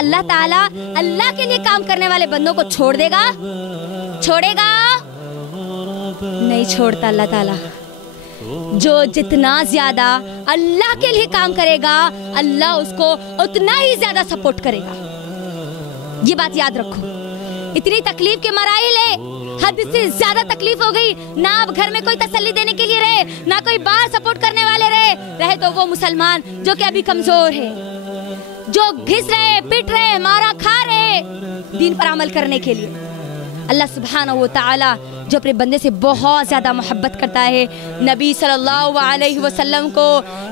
अल्लाह ताला अल्लाह के लिए काम करने वाले बंदों को छोड़ देगा? छोड़ेगा? नहीं छोड़ता अल्लाह ताला। जो जितना ज्यादा अल्लाह के लिए काम करेगा, अल्लाह उसको उतना ही ज्यादा सपोर्ट करेगा। ये बात याद रखो। इतनी तकलीफ के मराइल है, हद से ज्यादा तकलीफ हो गई ना। अब घर में कोई तसल्ली देने के लिए रहे, ना कोई बाहर सपोर्ट करने वाले रहे तो वो मुसलमान जो कि अभी कमजोर है, जो घिस रहे, पिट रहे, मारा खा रहे दीन पर अमल करने के लिए। अल्लाह सुब्हानहू व तआला जो अपने बंदे से बहुत ज़्यादा मोहब्बत करता है, नबी सल्लल्लाहु अलैहि वसल्लम को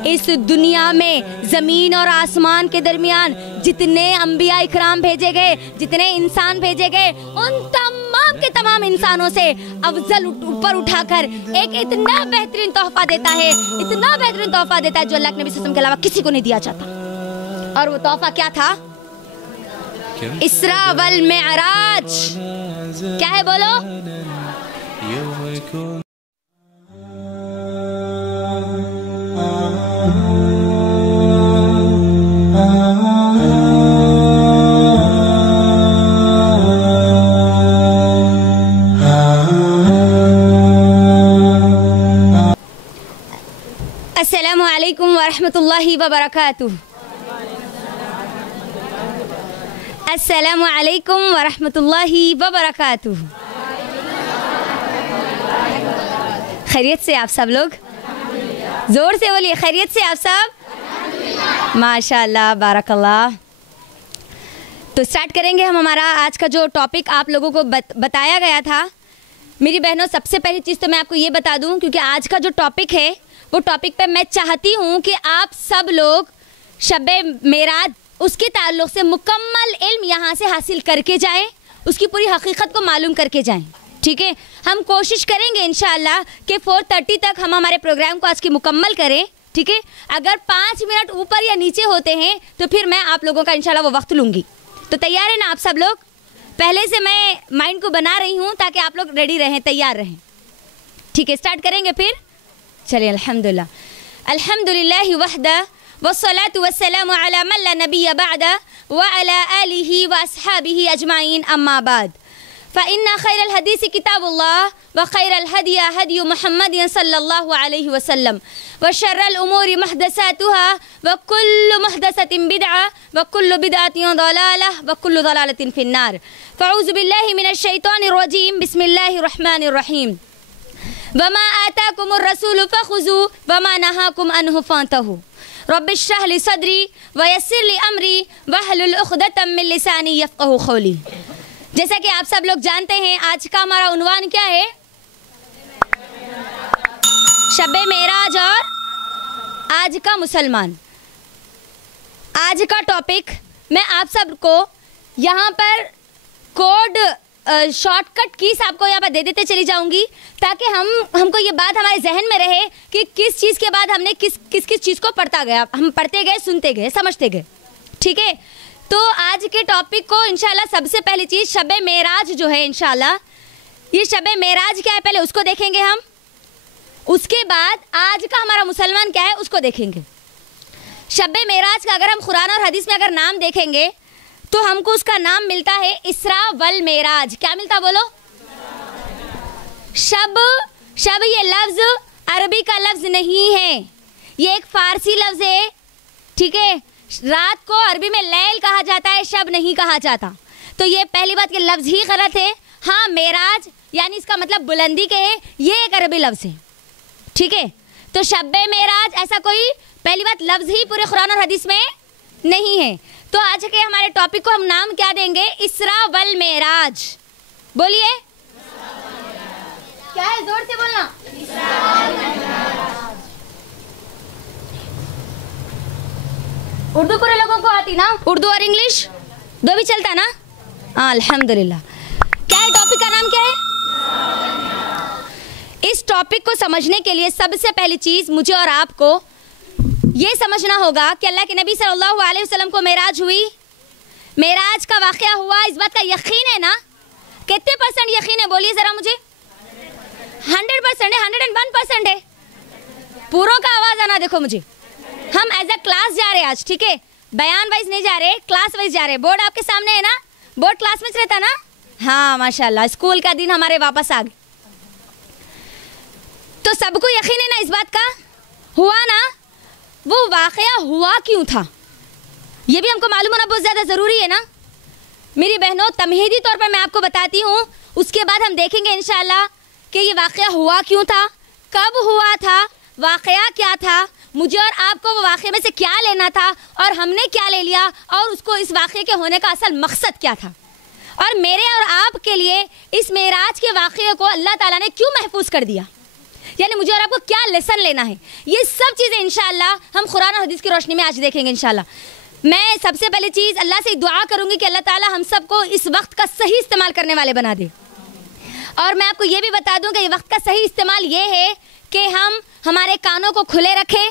इस दुनिया में ज़मीन और आसमान के दरमियान जितने अंबिया इकराम भेजे गए, जितने इंसान भेजे गए, उन तमाम के तमाम इंसानों से अफजल ऊपर उठाकर एक इतना बेहतरीन तोहफा देता है, इतना बेहतरीन तोहफा देता है जो अल्लाह के नबी सल्लल्लाहु अलैहि वसल्लम के अलावा किसी को नहीं दिया जाता। और वो तोहफा क्या था? इस्रा वल मेअराज। क्या है बोलो? अस्सलामु अलैकुम वरहमतुल्लाहि वबरकातुह। अस्सलामु अलैकुम वरहमतुल्लाहि वबरकातुह। खैरियत से आप सब लोग? ज़ोर से बोलिए, खैरियत से आप सब? माशाअल्लाह, बारकल्लाह। तो स्टार्ट करेंगे हम हमारा आज का जो टॉपिक आप लोगों को बताया गया था। मेरी बहनों, सबसे पहली चीज़ तो मैं आपको ये बता दूं, क्योंकि आज का जो टॉपिक है वो टॉपिक पे मैं चाहती हूँ कि आप सब लोग शब-ए मेराज उसके ताल्लुक़ से मुकम्मल इल्म यहाँ से हासिल करके जाएं, उसकी पूरी हकीकत को मालूम करके जाएं। ठीक है, हम कोशिश करेंगे इंशाअल्लाह कि 4:30 तक हम हमारे प्रोग्राम को आज की मुकम्मल करें। ठीक है, अगर 5 मिनट ऊपर या नीचे होते हैं तो फिर मैं आप लोगों का इंशाअल्लाह वो वक्त लूँगी। तो तैयार है ना आप सब लोग? पहले से मैं माइंड को बना रही हूँ ताकि आप लोग रेडी रहें, तैयार रहें। ठीक है, स्टार्ट करेंगे फिर। चलिए, अल्हम्दुलिल्लाह अल्हम्दुलिल्लाहि वहदा वस्सलातु वस्सलामु अला मन ला नबिय्य बअदा व अला आलिहि व अस्हाबिहि अजमाइन, अम्मा बाद। फ़इन्ना खैरल हदीस किताबुल्लाह व खैरल हदी हदी मुहम्मद सल्लल्लाहु अलैहि वसल्लम व शर्रल उमूरि मुहदसातुहा व कुल्लु मुहदसतिन बिदअ व कुल्लु बिदअतिन दलालह व कुल्लु दलालतिन फिन्नार। फ़अऊज़ु बिल्लाहि मिनश शैतानिर रजीम। बिस्मिल्लाहिर रहमानिर रहीम। वमा आताकुमुर रसूलु फ़ख़ुज़ू वमा नहाकुम अन्हु फ़ांतहू। रब्बिश्रह ली सदरी व यस्सिर ली अमरी वहलुल उक़दतम मिन लिसानी यफ़क़हू क़ौली। जैसा कि आप सब लोग जानते हैं, आज का हमारा उन्वान क्या है? शब-ए मेराज और आज का मुसलमान। आज का टॉपिक मैं आप सबको यहाँ पर कोड शॉर्टकट कीज आपको यहाँ पर दे देते चली जाऊंगी, ताकि हमको ये बात हमारे जहन में रहे कि किस चीज़ के बाद हमने किस चीज़ को पढ़ता गया, हम पढ़ते गए, सुनते गए, समझते गए। ठीक है, तो आज के टॉपिक को इंशाल्लाह सबसे पहली चीज़ शब-ए मेराज जो है, इंशाल्लाह ये शब-ए मेराज क्या है पहले उसको देखेंगे हम। उसके बाद आज का हमारा मुसलमान क्या है उसको देखेंगे। शब-ए मेराज का अगर हम कुरान और हदीस में अगर नाम देखेंगे तो हमको उसका नाम मिलता है इस्रा वल मेराज। क्या मिलता बोलो? शब ये लफ्ज़ अरबी का लफ्ज़ नहीं है, ये एक फ़ारसी लफ्ज़ है। ठीक है, रात को अरबी में लैल कहा जाता है, शब नहीं कहा जाता। तो ये पहली बात कि लफ्ज़ ही गलत है। हाँ, मेराज यानी इसका मतलब बुलंदी के है, ये एक अरबी लफ्ज़ है। ठीक है, तो शब-ए मेराज ऐसा कोई पहली बात लफ्ज़ ही पूरे कुरान और हदीस में नहीं है। तो आज के हमारे टॉपिक को हम नाम क्या देंगे? इस्रा वल मेराज। बोलिए, क्या है? जोर से बोलना। इस्रा वल मेराज। उर्दू पूरे लोगों को आती ना? उर्दू और इंग्लिश दो भी चलता ना? हाँ, अल्हम्दुलिल्लाह। क्या है टॉपिक का नाम? क्या है? इस टॉपिक को समझने के लिए सबसे पहली चीज़ मुझे और आपको ये समझना होगा कि अल्लाह के नबी सल्लल्लाहु अलैहि वसल्लम को मेराज हुई, मेराज का वाक़या हुआ, इस बात का यकीन है ना? कितने % यकीन है? बोलिए ज़रा मुझे। 100% है, 101% है। पूरों का आवाज़ आना देखो मुझे। हम एज अ क्लास जा रहे हैं आज, ठीक है? बयान वाइज नहीं जा रहे, क्लास वाइज जा रहे। बोर्ड आपके सामने है ना, बोर्ड क्लास में रहता ना। हाँ माशाल्लाह, स्कूल का दिन हमारे वापस आ गए। तो सबको यकीन है ना इस बात का, हुआ ना, वो वाक़या हुआ क्यों था ये भी हमको मालूम होना बहुत ज़्यादा ज़रूरी है ना मेरी बहनों। तमहीदी तौर पर मैं आपको बताती हूँ, उसके बाद हम देखेंगे इंशाअल्लाह कि ये वाक़या हुआ क्यों था, कब हुआ था, वाक़या क्या था, मुझे और आपको वो वाक़े में से क्या लेना था और हमने क्या ले लिया, और उसको इस वाक़े के होने का असल मकसद क्या था, और मेरे और आपके लिए इस मेराज के वाक़े को अल्लाह ताला ने क्यों महफूज कर दिया, यानी मुझे और आपको क्या लेसन लेना है। ये सब चीज़ें इंशाअल्लाह हम कुरान और हदीस की रोशनी में आज देखेंगे इंशाअल्लाह। मैं सबसे पहले चीज़ अल्लाह से दुआ करूँगी कि अल्लाह ताला हम सबको इस वक्त का सही इस्तेमाल करने वाले बना दे। और मैं आपको ये भी बता दूँ कि ये वक्त का सही इस्तेमाल ये है कि हम हमारे कानों को खुले रखें,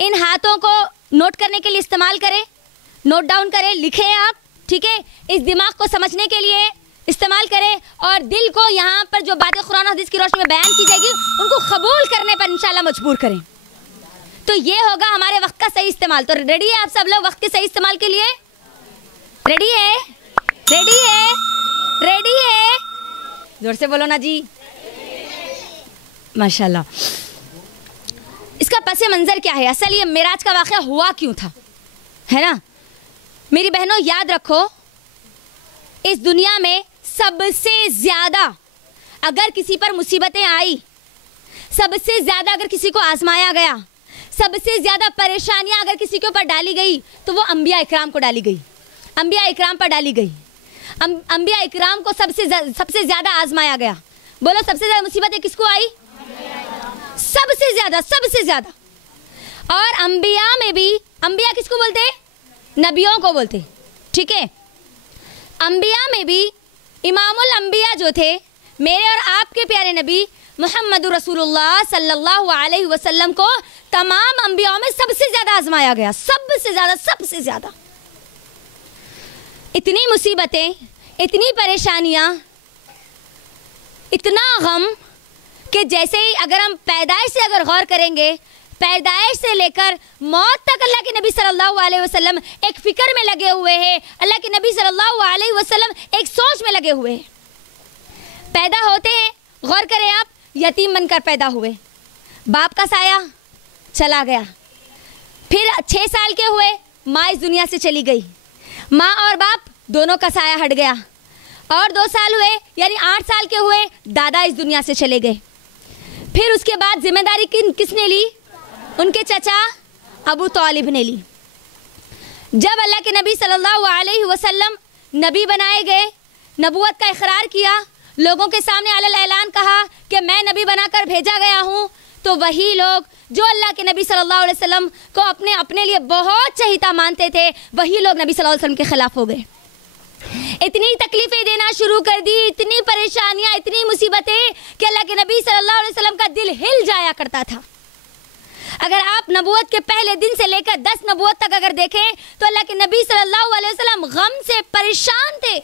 इन हाथों को नोट करने के लिए इस्तेमाल करें, नोट डाउन करें, लिखें आप, ठीक है, इस दिमाग को समझने के लिए इस्तेमाल करें, और दिल को यहाँ पर जो बातें कुरान और हदीस की रोशनी में बयान की जाएगी उनको कबूल करने पर इंशाल्लाह मजबूर करें। तो ये होगा हमारे वक्त का सही इस्तेमाल। तो रेडी है आप सब लोग वक्त के सही इस्तेमाल के लिए? रेडी है? रेडी है? रेडी है? जोर से बोलो ना जी। माशाल्लाह। इसका पस मंज़र क्या है, असल ये मेराज का वाक़या हुआ क्यों था, है ना मेरी बहनों। याद रखो, इस दुनिया में सबसे ज़्यादा अगर किसी पर मुसीबतें आई, सबसे ज़्यादा अगर किसी को आजमाया गया, सबसे ज़्यादा परेशानियां अगर किसी के ऊपर डाली गई तो वो अंबिया इकराम को डाली गई, अंबिया इकराम पर डाली गई। अंबिया इकराम को सबसे ज़्यादा आजमाया गया। बोलो सबसे ज़्यादा मुसीबतें किसको आई? सबसे ज़्यादा। और अंबिया में भी, अंबिया किसको बोलते हैं? नबियों को बोलते, ठीक है। अंबिया में भी इमामुल अंबिया जो थे, मेरे और आपके प्यारे नबी मोहम्मद रसूलुल्लाह सल्लल्लाहु अलैहि वसल्लम को तमाम अंबियाओं में सबसे ज़्यादा आजमाया गया, सबसे ज़्यादा। इतनी मुसीबतें, इतनी परेशानियाँ, इतना गम कि जैसे ही अगर हम पैदाइश से अगर गौर करेंगे, पैदाइश से लेकर मौत तक अल्लाह के नबी सल्लल्लाहु अलैहि वसल्लम एक फ़िक्र में लगे हुए हैं, अल्लाह के नबी सल्लल्लाहु अलैहि वसल्लम एक सोच में लगे हुए हैं। पैदा होते हैं, गौर करें आप, यतीम बनकर पैदा हुए, बाप का साया चला गया, फिर 6 साल के हुए, माँ इस दुनिया से चली गई, माँ और बाप दोनों का साया हट गया, और 2 साल हुए यानी 8 साल के हुए, दादा इस दुनिया से चले गए। फिर उसके बाद जिम्मेदारी किसने ली? उनके चचा अबू तालिब ने ली। जब अल्लाह के नबी सल्लल्लाहु अलैहि वसल्लम नबी बनाए गए, नबूवत का इकरार किया, लोगों के सामने अलल ऐलान कहा कि मैं नबी बनाकर भेजा गया हूँ, तो वही लोग जो अल्लाह के नबी सल्लल्लाहु अलैहि वसल्लम को अपने लिए बहुत चहीता मानते थे, वही लोग नबी सल्लल्लाहु अलैहि वसल्लम के ख़िलाफ़ हो गए। इतनी तकलीफ़ें देना शुरू कर दी, इतनी परेशानियाँ, इतनी मुसीबतें कि अल्लाह के नबी सल्लल्लाहु अलैहि वसल्लम का दिल हिल जाया करता था। अगर आप नबूवत के पहले दिन से लेकर 10 नबूवत तक अगर देखें तो अल्लाह के नबी सल्लल्लाहु अलैहि वसल्लम गम से परेशान थे।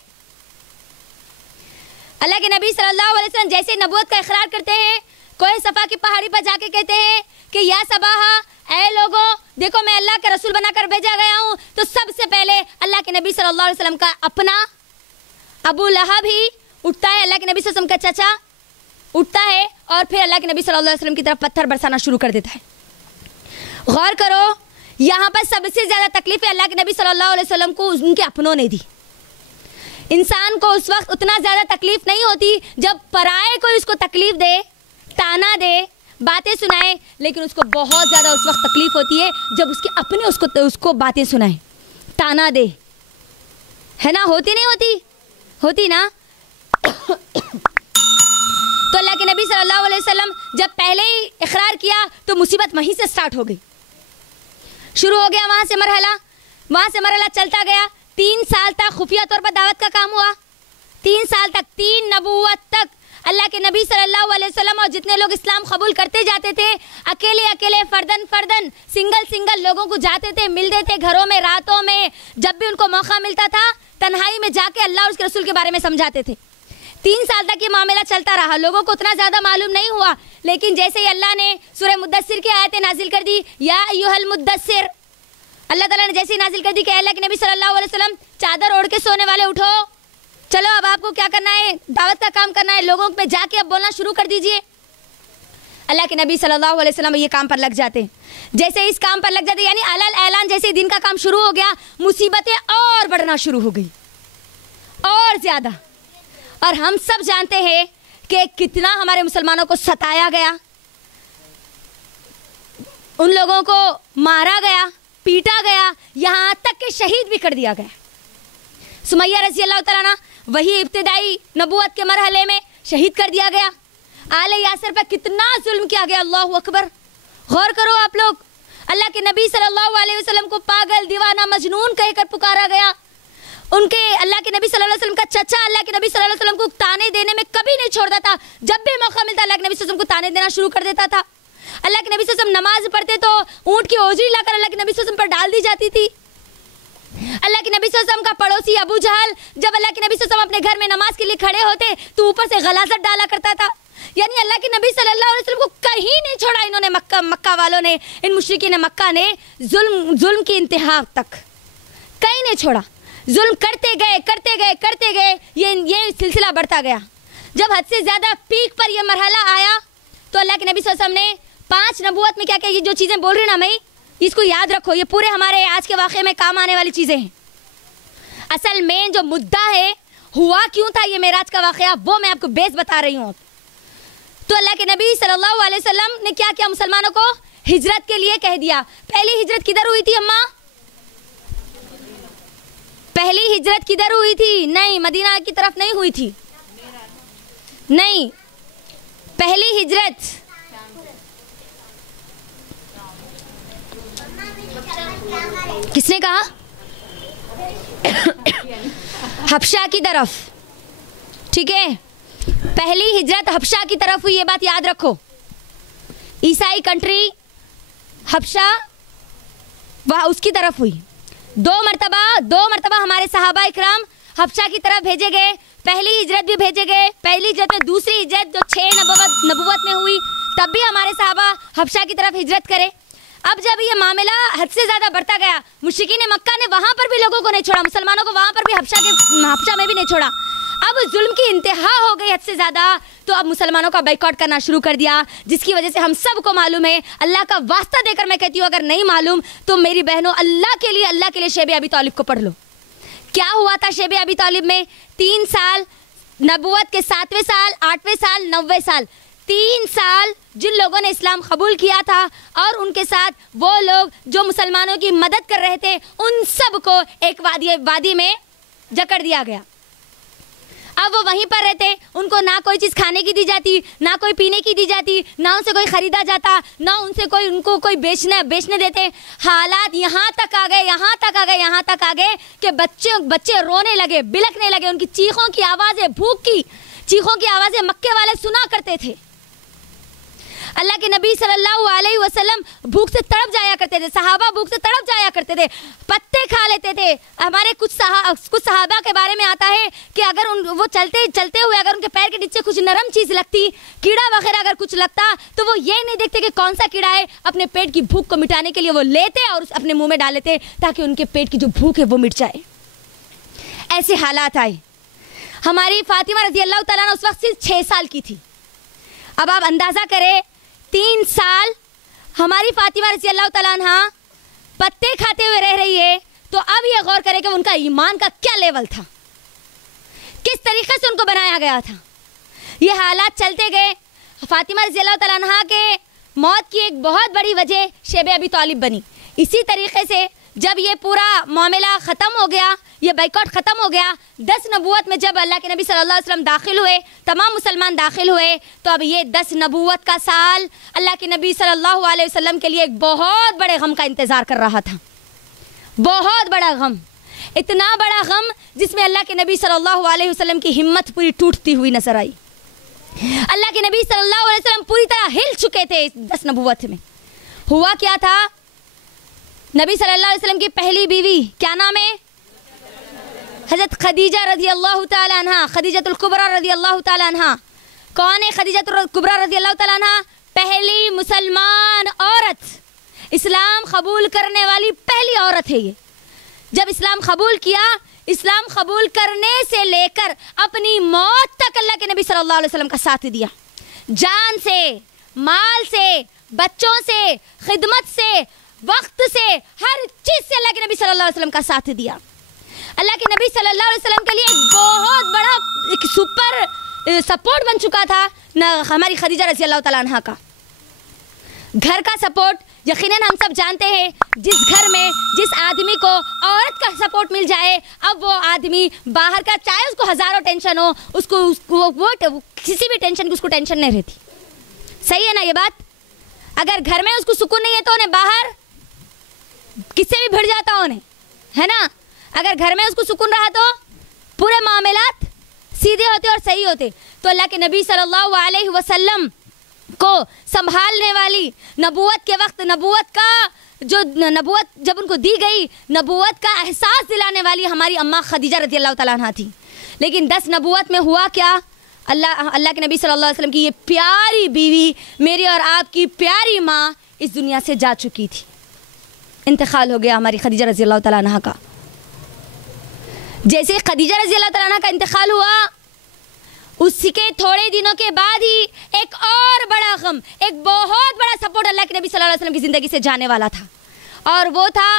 अल्लाह के नबी सल्लल्लाहु अलैहि वसल्लम जैसे नबूवत का इकरार करते हैं, कोई सफ़ा की पहाड़ी पर जाके कहते हैं कि या सबाहा, ऐ लोगों देखो मैं अल्लाह के रसूल बनाकर भेजा गया हूँ, तो सबसे पहले अल्लाह के नबी सल्लल्लाहु अलैहि वसल्लम का अपना अबू लहब ही उठता है, अल्लाह के नबी सल्लल्लाहु अलैहि वसल्लम का चाचा उठता है, और फिर अल्लाह के नबी सल्लल्लाहु अलैहि वसल्लम की तरफ पत्थर बरसाना शुरू कर देता है। गौर करो, यहाँ पर सबसे ज़्यादा तकलीफ़ें अल्लाह के नबी सल्लल्लाहु अलैहि वसल्लम को उनके अपनों ने दी। इंसान को उस वक्त उतना ज़्यादा तकलीफ़ नहीं होती जब पराए कोई उसको तकलीफ़ दे, ताना दे, बातें सुनाए, लेकिन उसको बहुत ज़्यादा उस वक्त तकलीफ़ होती है जब उसके अपने उसको बातें सुनाए, ताना दे, है ना? होती नहीं होती? होती ना? तो अल्लाह के नबी सल्लल्लाहु अलैहि वसल्लम जब पहले ही इकरार किया तो मुसीबत वहीं से स्टार्ट हो गई, शुरू हो गया वहाँ से मरहला चलता गया। 3 साल तक खुफिया तौर पर दावत का काम हुआ, 3 साल तक, 3 नबूवत तक अल्लाह के नबी सल्लल्लाहु अलैहि वसल्लम और जितने लोग इस्लाम कबूल करते जाते थे, अकेले फर्दन सिंगल लोगों को जाते थे, मिलते थे घरों में, रातों में, जब भी उनको मौका मिलता था तन्हाई में जाके अल्लाह और उसके रसूल के बारे में समझाते थे। 3 साल तक ये मामला चलता रहा, लोगों को उतना ज़्यादा मालूम नहीं हुआ, लेकिन जैसे ही अल्लाह ने सूरह मुद्दस्सिर की आयतें नाजिल कर दी, या अय्युहल मुद्दस्सिर, अल्लाह ताला ने जैसे ही नाजिल कर दी कि अल्लाह के नबी सल्लल्लाहु अलैहि वसल्लम चादर ओढ़ के सोने वाले उठो, चलो अब आपको क्या करना है, दावत का काम करना है, लोगों पे जाके अब बोलना शुरू कर दीजिए। अल्लाह के नबी सल्लल्लाहु अलैहि वसल्लम ये काम पर लग जाते। जैसे इस काम पर लग जाते यानी अलल ऐलान, जैसे दिन का काम शुरू हो गया, मुसीबतें और बढ़ना शुरू हो गई और ज़्यादा। और हम सब जानते हैं कि कितना हमारे मुसलमानों को सताया गया, उन लोगों को मारा गया, पीटा गया, यहाँ तक कि शहीद भी कर दिया गया। सुमैया रज़ी अल्लाह तआला अन्हा वही इब्तिदाई नबूवत के मरहले में शहीद कर दिया गया। आले यासिर पर कितना जुल्म किया गया, अल्लाहु अकबर। गौर करो आप लोग, अल्लाह के नबी सल्लल्लाहु अलैहि वसल्लम को पागल, दीवाना, मजनून कहकर पुकारा गया। उनके अल्लाह के नबी सल्लल्लाहु अलैहि वसल्लम का चचा अल्लाह के नबी सल्लल्लाहु अलैहि वसल्लम को ताने देने में कभी नहीं छोड़ता था। जब भी मौका मिलता अल्लाह के नबी सल्लल्लाहु अलैहि वसल्लम को ताने देना शुरू कर देता था। अल्लाह के नबी सल्लल्लाहु अलैहि वसल्लम नमाज पढ़ते तो ऊँट की ओजरी लाकर अल्लाह के नबी सल्लल्लाहु अलैहि वसल्लम पर डाल दी जाती थी। अल्लाह के नबी सल्लल्लाहु अलैहि वसल्लम का पड़ोसी अबू जहल जब अल्लाह के नबी सल्लल्लाहु अलैहि वसल्लम अपने घर में नमाज के लिए खड़े होते तो ऊपर से गलाज़त डाला करता था। यानी अल्लाह के नबी सल्लल्लाहु अलैहि वसल्लम को कहीं नहीं छोड़ा इन्होंने, मक्का वालों ने, इन मुशरिकीन मक्का ने जुल्म की इंतहा तक कहीं नहीं छोड़ा। जुल्म करते गए, ये सिलसिला बढ़ता गया। जब हद से ज़्यादा पीक पर यह मरहला आया तो अल्लाह के नबी सल्लल्लाहु अलैहि वसल्लम ने 5 नबूवत में क्या क्या, ये जो चीज़ें बोल रही ना मैं, इसको याद रखो, ये पूरे हमारे आज के वाक़े में काम आने वाली चीज़ें हैं। असल में जो मुद्दा है, हुआ क्यों था ये मेराज का वाक़या, वो मैं आपको बेस बता रही हूँ। तो अल्लाह के नबी सल्लल्लाहु अलैहि वसल्लम ने क्या किया, मुसलमानों को हिजरत के लिए कह दिया। पहली हिजरत किधर हुई थी अम्मा? पहली हिजरत किधर हुई थी? नहीं, मदीना की तरफ नहीं हुई थी, नहीं। पहली हिजरत किसने कहा? हबशा की तरफ, ठीक है। पहली हिजरत हबशा की तरफ हुई, ये बात याद रखो। ईसाई कंट्री हबशा, वह उसकी तरफ हुई। दो मरतबा हमारे सहाबा इकराम हबशा की तरफ भेजे गए। पहली हिजरत भी भेजे गए, पहली हिजरत में, दूसरी हिजरत जो 6 नबूवत में हुई तब भी हमारे सहाबा हबशा की तरफ हिजरत करे। अब जब ये मामला हद से ज़्यादा बढ़ता गया, मुशरिकीन मक्का ने वहाँ पर भी लोगों को नहीं छोड़ा, मुसलमानों को वहाँ पर भी हबशा में भी नहीं छोड़ा। अब जुल्म की इंतहा हो गई हद से ज़्यादा, तो अब मुसलमानों का बाइकआउट करना शुरू कर दिया, जिसकी वजह से हम सबको मालूम है। अल्लाह का वास्ता देकर मैं कहती हूँ, अगर नहीं मालूम तो मेरी बहनों, अल्लाह के लिए शेब अबी तालिब को पढ़ लो। क्या हुआ था शेब अबी तालिब में? 3 साल नबूवत के 7वें साल, 8वें साल, 9वें साल, 3 साल जिन लोगों ने इस्लाम कबूल किया था और उनके साथ वो लोग जो मुसलमानों की मदद कर रहे थे, उन सब को एक वादी में जकड़ दिया गया। अब वो वहीं पर रहते, उनको ना कोई चीज़ खाने की दी जाती, ना कोई पीने की दी जाती, ना उनसे कोई ख़रीदा जाता, ना उनसे उनको कोई बेचने देते। हालात यहाँ तक आ गए कि बच्चे रोने लगे, बिलखने लगे। उनकी चीखों की आवाज़ें, भूख की चीखों की आवाज़ें मक्के वाले सुना करते थे। अल्लाह के नबी सल्लल्लाहु अलैहि वसल्लम भूख से तड़प जाया करते थे, सहाबा भूख से तड़प जाया करते थे, पत्ते खा लेते थे। हमारे कुछ सहाबा के बारे में आता है कि अगर वो चलते हुए अगर उनके पैर के नीचे कुछ नरम चीज़ लगती, कीड़ा वगैरह अगर कुछ लगता, तो वो ये नहीं देखते कि कौन सा कीड़ा है, अपने पेट की भूख को मिटाने के लिए वो लेते और अपने मुँह में डाल लेते ताकि उनके पेट की जो भूख है वो मिट जाए। ऐसे हालात आए। हमारी फातिमा रज़ी अल्लाह तआला अन्हा उस वक्त सिर्फ 6 साल की थी। अब आप अंदाज़ा करें, 3 साल हमारी फातिमा रज़ी अल्लाह तआला अन्हा पत्ते खाते हुए रह रही है, तो अब ये गौर करें कि उनका ईमान का क्या लेवल था, किस तरीके से उनको बनाया गया था। ये हालात चलते गए। फातिमा रज़ी अल्लाह तआला अन्हा के मौत की एक बहुत बड़ी वजह शेब अबी तालिब बनी। इसी तरीके से जब ये पूरा मामला ख़त्म हो गया, ये बाइकआउट ख़त्म हो गया, 10 नबूवत में जब अल्लाह के नबी सल्लल्लाहु अलैहि वसल्लम दाखिल हुए, तमाम मुसलमान दाखिल हुए, तो अब ये 10 नबूवत का साल अल्लाह के नबी सल्लल्लाहु अलैहि वसल्लम के लिए एक बहुत बड़े गम का इंतज़ार कर रहा था। बहुत बड़ा गम, इतना बड़ा गम जिसमें अल्लाह के नबी सल्लल्लाहु अलैहि वसल्लम की हिम्मत पूरी टूटती हुई नजर आई। अल्लाह के नबी सल्लल्लाहु अलैहि वसल्लम पूरी तरह हिल चुके थे इस 10 नबूवत में। हुआ क्या था, नबी सल्लल्लाहु अलैहि वसल्लम की पहली बीवी, क्या नाम है? हज़रत खदीजा रज़ी अल्लाह ताला अन्हा, खदीजतुल कुबरा रज़ी अल्लाह ताला अन्हा। कौन है खदीजतुल कुबरा रज़ी अल्लाह ताला अन्हा? पहली मुसलमान औरत, इस्लाम कबूल करने वाली पहली औरत है ये। जब इस्लाम कबूल किया, इस्लाम कबूल करने से लेकर अपनी मौत तक अल्लाह के नबी सल्लल्लाहु अलैहि वसल्लम का साथ दिया। जान से, माल से, बच्चों से, खिदमत से, वक्त से, हर चीज़ से अल्लाह के नबी सल्लल्लाहु अलैहि वसल्लम का साथ दिया। अल्लाह के नबी सल्लल्लाहु अलैहि वसल्लम के लिए एक बहुत बड़ा एक सुपर सपोर्ट बन चुका था ना हमारी खदीजा रज़ी अल्लाह तआला अन्हा का। घर का सपोर्ट यकीनन हम सब जानते हैं, जिस घर में जिस आदमी को औरत का सपोर्ट मिल जाए, अब वो आदमी बाहर का, चाहे उसको हज़ारों टेंशन हो, उसको किसी भी टेंशन की उसको टेंशन नहीं रहती। सही है ना ये बात? अगर घर में उसको सुकून नहीं है तो उन्हें बाहर किससे भी भिड़ जाता उन्हें, है ना? अगर घर में उसको सुकून रहा तो पूरे मामलात सीधे होते और सही होते। तो अल्लाह के नबी सल्लल्लाहु अलैहि वसल्लम को संभालने वाली, नबूवत के वक्त नबूवत का जो नबूवत जब उनको दी गई, नबूवत का एहसास दिलाने वाली हमारी अम्मा खदीजा रज़ी अल्लाह तआला अन्हा थी। लेकिन 10 नबूवत में हुआ क्या? अल्लाह के नबी सल्लल्लाहु अलैहि वसल्लम की ये प्यारी बीवी, मेरी और आपकी प्यारी माँ इस दुनिया से जा चुकी थी। इंतकाल हो गया हमारी खदीजा रज़ी अल्लाह तआला अन्हा का। जैसे खदीजा रज़ी अल्लाह तआला अन्हा का इंतकाल हुआ, उसके थोड़े दिनों के बाद ही एक और बड़ा गम, एक बहुत बड़ा सपोर्ट अल्लाह के नबी सल्लल्लाहु अलैहि वसल्लम की ज़िंदगी से जाने वाला था, और वो था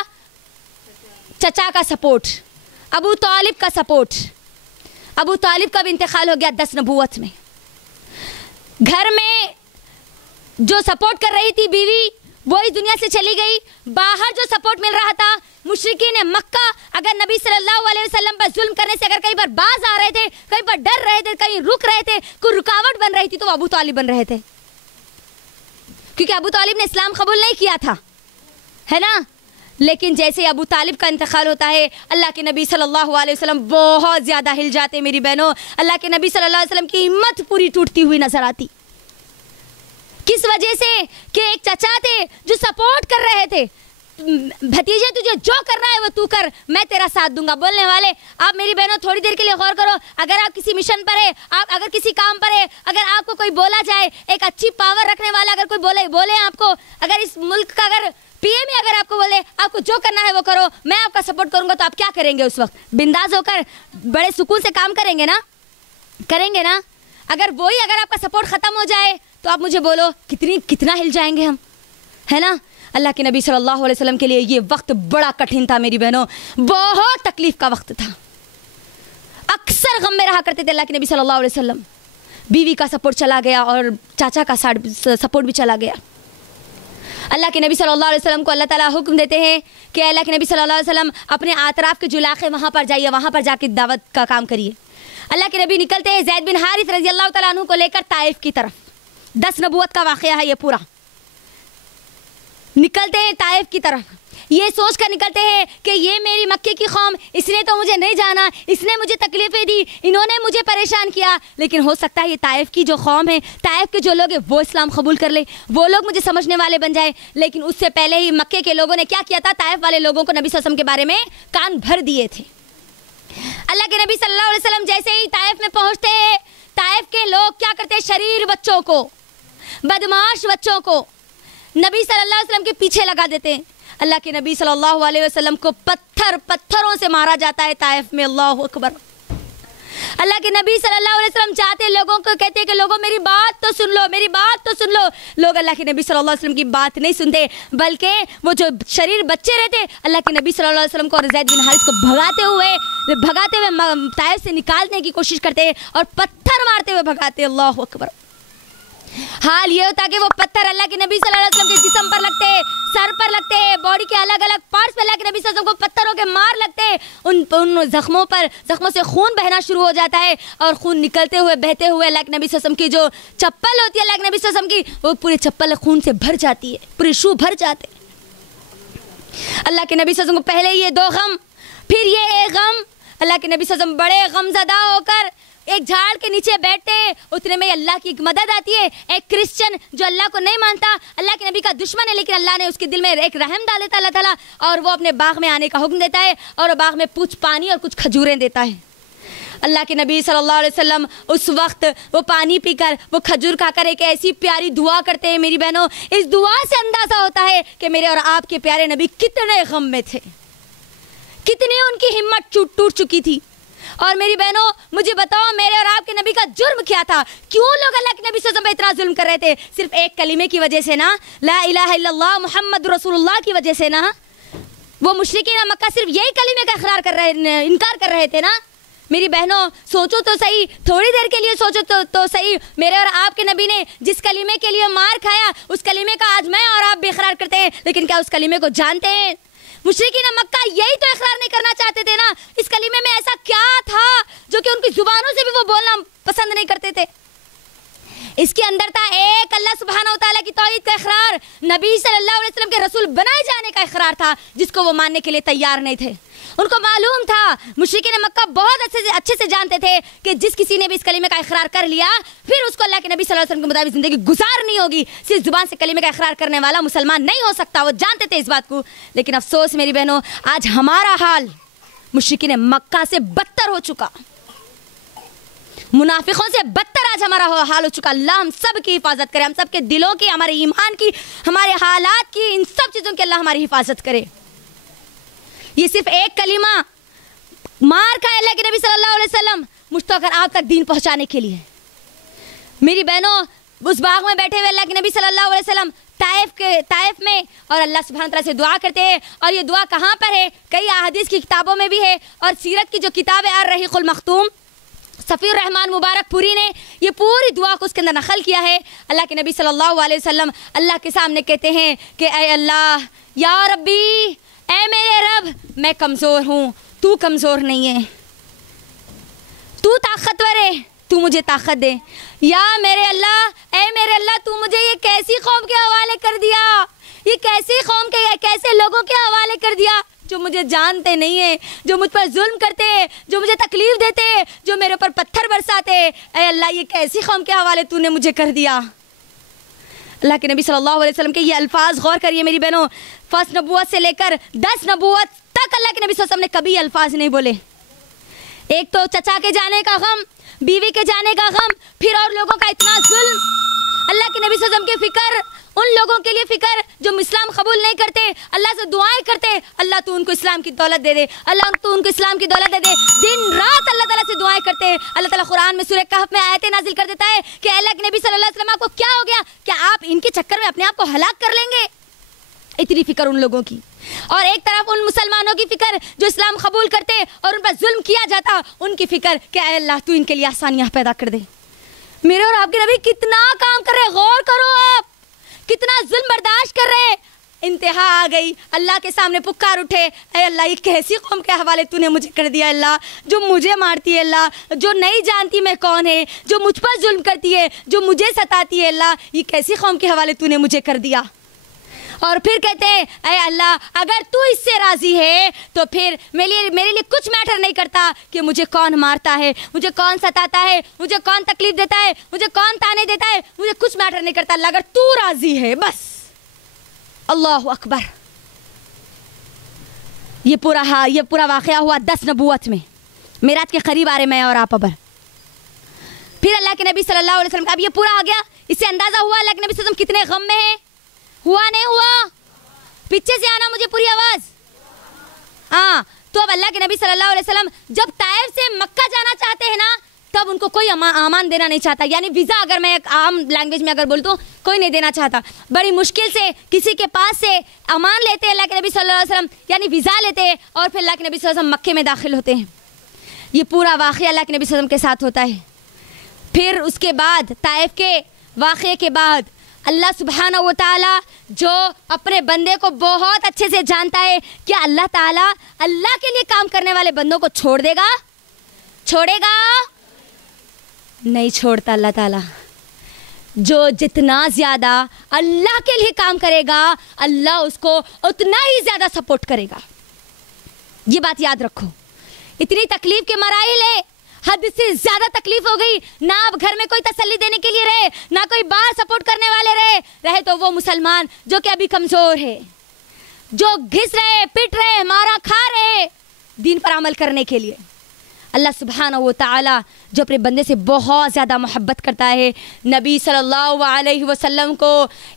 चचा का सपोर्ट, अबू तालिब का सपोर्ट। अबू तालिब का भी इंतकाल हो गया 10 नबूवत में। घर में जो सपोर्ट कर रही थी बीवी, वो इस दुनिया से चली गई। बाहर जो सपोर्ट मिल रहा था, मुशरिकीन मक्का अगर नबी सल्लल्लाहु अलैहि वसल्लम पर जुल्म करने से अगर कहीं पर बाज आ रहे थे, कहीं पर डर रहे थे, कहीं रुक रहे थे, कोई रुकावट बन रही थी, तो वो अबू तालिब बन रहे थे, क्योंकि अबू तालिब ने इस्लाम कबूल नहीं किया था, है ना? लेकिन जैसे अबू तालिब का इंतकाल होता है, अल्लाह के नबी सल्लल्लाहु अलैहि वसल्लम बहुत ज़्यादा हिल जाते। मेरी बहनों, अल्लाह के नबी सल्लल्लाहु अलैहि वसल्लम की हिम्मत पूरी टूटती हुई नजर आती। किस वजह से? कि एक चचा थे जो सपोर्ट कर रहे थे, भतीजे तुझे जो करना है वो तू कर, मैं तेरा साथ दूंगा। बोलने वाले, आप मेरी बहनों थोड़ी देर के लिए गौर करो, अगर आप किसी मिशन पर है, आप अगर किसी काम पर है, अगर आपको कोई बोला जाए, एक अच्छी पावर रखने वाला अगर कोई बोले आपको, अगर इस मुल्क का अगर पीएम ही अगर आपको बोले आपको जो करना है वो करो, मैं आपका सपोर्ट करूंगा, तो आप क्या करेंगे? उस वक्त बिंदास होकर बड़े सुकून से काम करेंगे ना? करेंगे ना? अगर वही अगर आपका सपोर्ट ख़त्म हो जाए तो आप मुझे बोलो कितना हिल जाएंगे हम, है ना? अल्लाह के नबी सल्लल्लाहु अलैहि वसल्लम के लिए ये वक्त बड़ा कठिन था मेरी बहनों, बहुत तकलीफ़ का वक्त था। अक्सर गम में रहा करते थे अल्लाह के नबी सल्लल्लाहु अलैहि वसल्लम। बीवी का सपोर्ट चला गया और चाचा का सपोर्ट भी चला गया। अल्लाह के नबी सल्लल्लाहु अलैहि वसल्लम को अल्लाह ताला हुक्म देते हैं कि अल्लाह के नबी सल्लल्लाहु अलैहि वसल्लम अपने आतराफ़ के जो इलाक़े वहाँ पर जाइए, वहाँ पर जाके दावत का काम करिए। अल्लाह के नबी निकलते हैं ज़ैद बिन हारिस रज़ी अल्लाह तआला अन्हु को लेकर ताइफ की तरफ। 10 नबूवत का वाक़या है ये पूरा। निकलते हैं ताइफ की तरफ, ये सोच कर निकलते हैं कि ये मेरी मक्के की कौम, इसने तो मुझे नहीं जाना, इसने मुझे तकलीफ़ें दी, इन्होंने मुझे परेशान किया, लेकिन हो सकता है ये ताइफ की जो कौम है, ताइफ के जो लोग हैं वो इस्लाम कबूल कर ले, वो लोग मुझे समझने वाले बन जाए। लेकिन उससे पहले ही मक्के के लोगों ने क्या किया था? ताइफ वाले लोगों को नबी सल्लल्लाहु अलैहि वसल्लम के बारे में कान भर दिए थे। अल्लाह के नबी सल्लल्लाहु अलैहि वसल्लम जैसे ही ताइफ में पहुँचते हैं, ताइफ के लोग क्या करते हैं? शरीर बच्चों को, बदमाश बच्चों को नबी सल्लल्लाहु अलैहि वसल्लम के पीछे लगा देते हैं। अल्लाह के नबी सल्लल्लाहु अलैहि वसल्लम को पत्थरों से मारा जाता है ताइफ में। अल्लाहु अकबर। अल्लाह के नबी सल्लल्लाहु अलैहि वसल्लम चाहते लोगों को, कहते हैं कि लोगों मेरी बात तो सुन लो, मेरी बात तो सुन लो। लोग अल्लाह के नबी सल्लल्लाहु अलैहि वसल्लम की बात नहीं सुनते, बल्कि वो जो शरीर बच्चे रहते अल्लाह के नबी सल्लल्लाहु अलैहि वसल्लम को और ज़ैद बिन हारिस को भगाते हुए ताइफ से निकालने की कोशिश करते और पत्थर मारते हुए भगाते। अल्लाहु अकबर। हाल ये होता कि वो पत्थर अल्लाह के नबी सल्लल्लाहु अलैहि वसल्लम के जिस्म पर लगते, सर पर लगते, बॉडी के अलग अलग पार्ट्स पे अल्लाह के नबी सल्लल्लाहु अलैहि वसल्लम को पत्थरों के मार लगते। उन जख्मों से खून बहना शुरू हो जाता है और खून निकलते हुए बहते हुए अल्लाह के नबी सल्लल्लाहु अलैहि वसल्लम की जो चप्पल होती है अल्लाह के नबी सल्लल्लाहु अलैहि वसल्लम की, वो पूरी चप्पल खून से भर जाती है, पूरे शू भर जाते। अल्लाह के नबी सल्लल्लाहु अलैहि वसल्लम को पहले ये 2 गम, फिर ये एक गम। अल्लाह के नबी सल्लल्लाहु अलैहि वसल्लम बड़े गमज़दा होकर एक झाड़ के नीचे बैठते हैं, उतने में अल्लाह की एक मदद आती है। एक क्रिश्चियन जो अल्लाह को नहीं मानता, अल्लाह के नबी का दुश्मन है, लेकिन अल्लाह ने उसके दिल में एक रहम डाल देता अल्लाह ताला, और वो अपने बाग में आने का हुक्म देता है और बाग में कुछ पानी और कुछ खजूरें देता है। अल्लाह के नबी सल्लल्लाहु अलैहि वसल्लम उस वक्त वो पानी पीकर, वो खजूर खाकर एक ऐसी प्यारी दुआ करते हैं मेरी बहनों, इस दुआ से अंदाज़ा होता है कि मेरे और आपके प्यारे नबी कितने गम में थे, कितनी उनकी हिम्मत टूट चुकी थी। और मेरी बहनों मुझे बताओ, मेरे और आपके नबी का जुर्म क्या था? क्यों लोग अल्लाह के नबी सल्लल्लाहु अलैहि वसल्लम पे इतना जुल्म कर रहे थे? सिर्फ एक कलीमे की वजह से ना, ला इलाहा इल्लल्लाह मुहम्मद रसूलुल्लाह की वजह से ना। वो मुशरिकीन मक्का सिर्फ यही कलीमे का इनकार कर रहे थे ना। मेरी बहनों सोचो तो सही, थोड़ी देर के लिए सोचो तो सही, मेरे और आपके नबी ने जिस कलीमे के लिए मार खाया, उस कलीमे का आज मैं और आप भी इकरार करते हैं, लेकिन क्या उस कलीमे को जानते हैं? मुशरिकीन मक्का यही तो इकरार नहीं करना चाहते थे ना। इस कलीमे में ऐसा क्या था जो कि उनकी जुबानों से भी वो बोलना पसंद नहीं करते थे? इसके अंदर था एक अल्लाह सुब्हानहू व तआला की तौहीद का इकरार, नबी सल्लल्लाहु अलैहि वसल्लम के रसूल बनाए जाने का इकरार था, जिसको वो मानने के लिए तैयार नहीं थे। उनको मालूम था, मुशरिकीन मक्का बहुत अच्छे से जानते थे कि जिस किसी ने भी इस कलीमे का इकरार कर लिया, फिर उसको अल्लाह के नबी सल्लल्लाहु अलैहि वसल्लम के मुताबिक ज़िंदगी गुजारनी होगी। सिर्फ जुबान से कलीमे का इकरार करने वाला मुसलमान नहीं हो सकता, वो जानते थे इस बात को। लेकिन अफसोस मेरी बहनों, आज हमारा हाल मुशरिकीन मक्का से बदतर हो चुका, मुनाफिकों से बदतर आज हमारा हाल हो चुका। अल्लाह हम सब की हिफाजत करे, हम सब के दिलों की, हमारे ईमान की, हमारे हालात की, इन सब चीज़ों की अल्लाह हमारी हिफाजत करे। ये सिर्फ एक कलीमा मार का अल्लाह के नबी सल्लल्लाहु अलैहि वसल्लम मुझ तक आप तक दीन पहुंचाने के लिए। मेरी बहनों, उस बाग में बैठे हुए अल्लाह के नबी सल्लल्लाहु अलैहि वसल्लम ताइफ में, और अल्लाह सुब्हानहू व तआला से दुआ करते हैं। और ये दुआ कहाँ पर है? कई अहादीस की किताबों में भी है, और सीरत की जो किताब है अर्रहीकुल मख्तूम, सफ़ीउर रहमान मुबारकपुरी ने ये पूरी दुआ को उसके अंदर नकल किया है। अल्लाह के नबी सल्लल्लाहु अलैहि वसल्लम अल्लाह के सामने कहते हैं कि ऐ अल्लाह, या रब्बी, ऐ मेरे रब, मैं कमज़ोर हूँ, तू कमज़ोर नहीं है, तू ताकतवर है, तू मुझे ताकत दे। या मेरे अल्लाह, ऐ मेरे अल्लाह, तू मुझे ये कैसी कौम के हवाले कर दिया, ये कैसी कौम के, कैसे लोगों के हवाले कर दिया जो मुझे जानते नहीं है, जो मुझ पर जुल्म करते हैं, जो मुझे तकलीफ़ देते हैं, जो मेरे ऊपर पत्थर बरसाते हैं। ऐ अल्लाह, ये कैसी कौम के हवाले तूने मुझे कर दिया। अल्लाह के नबी सल्लल्लाहु अलैहि वसल्लम के ये अल्फाज गौर करिए मेरी बहनों, फर्स्ट नबूवत से लेकर 10 नबूवत तक अल्लाह के नबी सल्लल्लाहु अलैहि वसल्लम ने कभी अल्फाज नहीं बोले। एक तो चचा के जाने का गम, बीवी के जाने का गम, फिर और लोगों का इतना जुल्म, अल्लाह के नबी सल्लल्लाहु अलैहि वसल्लम की फ़िक्र, उन लोगों के लिए फ़िक्र जो इस्लाम कबूल नहीं करते, अल्लाह से दुआएं करते, अल्लाह तू उनको इस्लाम की दौलत दे दे, अल्लाह तू उनको इस्लाम की दौलत दे दे। दिन रात अल्लाह ताला से दुआएं करते हैं। अल्लाह ताला कुरान में सूरह कहफ में आयतें नाजिल कर देता है कि अल्लाह के नबी सल्लल्लाहु अलैहि वसल्लम, आपको क्या हो गया? क्या आप इनके चक्कर में अपने आप को हलाक कर लेंगे? इतनी फ़िक्र उन लोगों की। और एक तरफ उन मुसलमानों की फ़िक्र जो इस्लाम कबूल करते और उन पर जुल्म किया जाता, उनकी फ़िक्र कि अल्लाह तू इनके लिए आसानियाँ पैदा कर दे। मेरे और आपके नबी कितना काम कर रहे, गौर करो आप, कितना जुल्म बर्दाश्त कर रहे। इंतहा आ गई, अल्लाह के सामने पुकार उठे, ऐ अल्लाह, ये कैसी कौम के हवाले तूने मुझे कर दिया अल्लाह, जो मुझे मारती है अल्लाह, जो नहीं जानती मैं कौन है, जो मुझ पर जुल्म करती है, जो मुझे सताती है अल्लाह, ये कैसी कौम के हवाले तूने मुझे कर दिया। और फिर कहते हैं, ऐ अल्लाह, अगर तू इससे राज़ी है तो फिर मेरे लिए कुछ मैटर नहीं करता कि मुझे कौन मारता है, मुझे कौन सताता है, मुझे कौन तकलीफ़ देता है, मुझे कौन ताने देता है, मुझे कुछ मैटर नहीं करता अल्लाह, अगर तू राज़ी है बस। अल्लाहु अकबर। ये पूरा वाक़या हुआ 10 नबूवत में, मेराज के करीब आ रहे मैं और आप। अब फिर अल्लाह के नबी सल्लल्लाहु अलैहि वसल्लम, अब ये पूरा आ गया, इससे अंदाज़ा हुआ अल्लाह के नबी सल्लल्लाहु अलैहि वसल्लम कितने गम में है। हुआ नहीं हुआ? पीछे से आना मुझे पूरी आवाज़। हाँ, तो अब अल्लाह के नबी सल्लल्लाहु अलैहि वसल्लम जब ताइफ से मक्का जाना चाहते हैं ना, तब उनको कोई अमान देना नहीं चाहता, यानी वीज़ा, अगर मैं एक आम लैंग्वेज में अगर बोल तो कोई नहीं देना चाहता। बड़ी मुश्किल से किसी के पास से अमान लेते हैं अल्लाह के नबी सल्लल्लाहु अलैहि वसल्लम, यानी वीज़ा लेते हैं, और फिर अल्लाह के नबी सल्लल्लाहु अलैहि वसल्लम मक्के में दाखिल होते हैं। ये पूरा वाक़या अल्लाह के नबी सल्लल्लाहु अलैहि वसल्लम के साथ होता है। फिर उसके बाद ताइफ के वाक़े के बाद अल्लाह सुब्हानहू व तआला जो अपने बंदे को बहुत अच्छे से जानता है, क्या अल्लाह ताला अल्लाह के लिए काम करने वाले बंदों को छोड़ देगा? छोड़ेगा? नहीं छोड़ता अल्लाह ताला। जो जितना ज़्यादा अल्लाह के लिए काम करेगा, अल्लाह उसको उतना ही ज़्यादा सपोर्ट करेगा। ये बात याद रखो। इतनी तकलीफ़ के मराइल है, हद से ज़्यादा तकलीफ हो गई ना, अब घर में कोई तसल्ली देने के लिए रहे, ना कोई बाहर सपोर्ट करने वाले रहे तो वो मुसलमान जो कि अभी कमज़ोर है, जो घिस रहे, पिट रहे, मारा खा रहे दीन पर अमल करने के लिए। अल्लाह सुब्हानहू व तआला जो अपने बंदे से बहुत ज़्यादा मोहब्बत करता है, नबी सल्लल्लाहु अलैहि वसल्लम को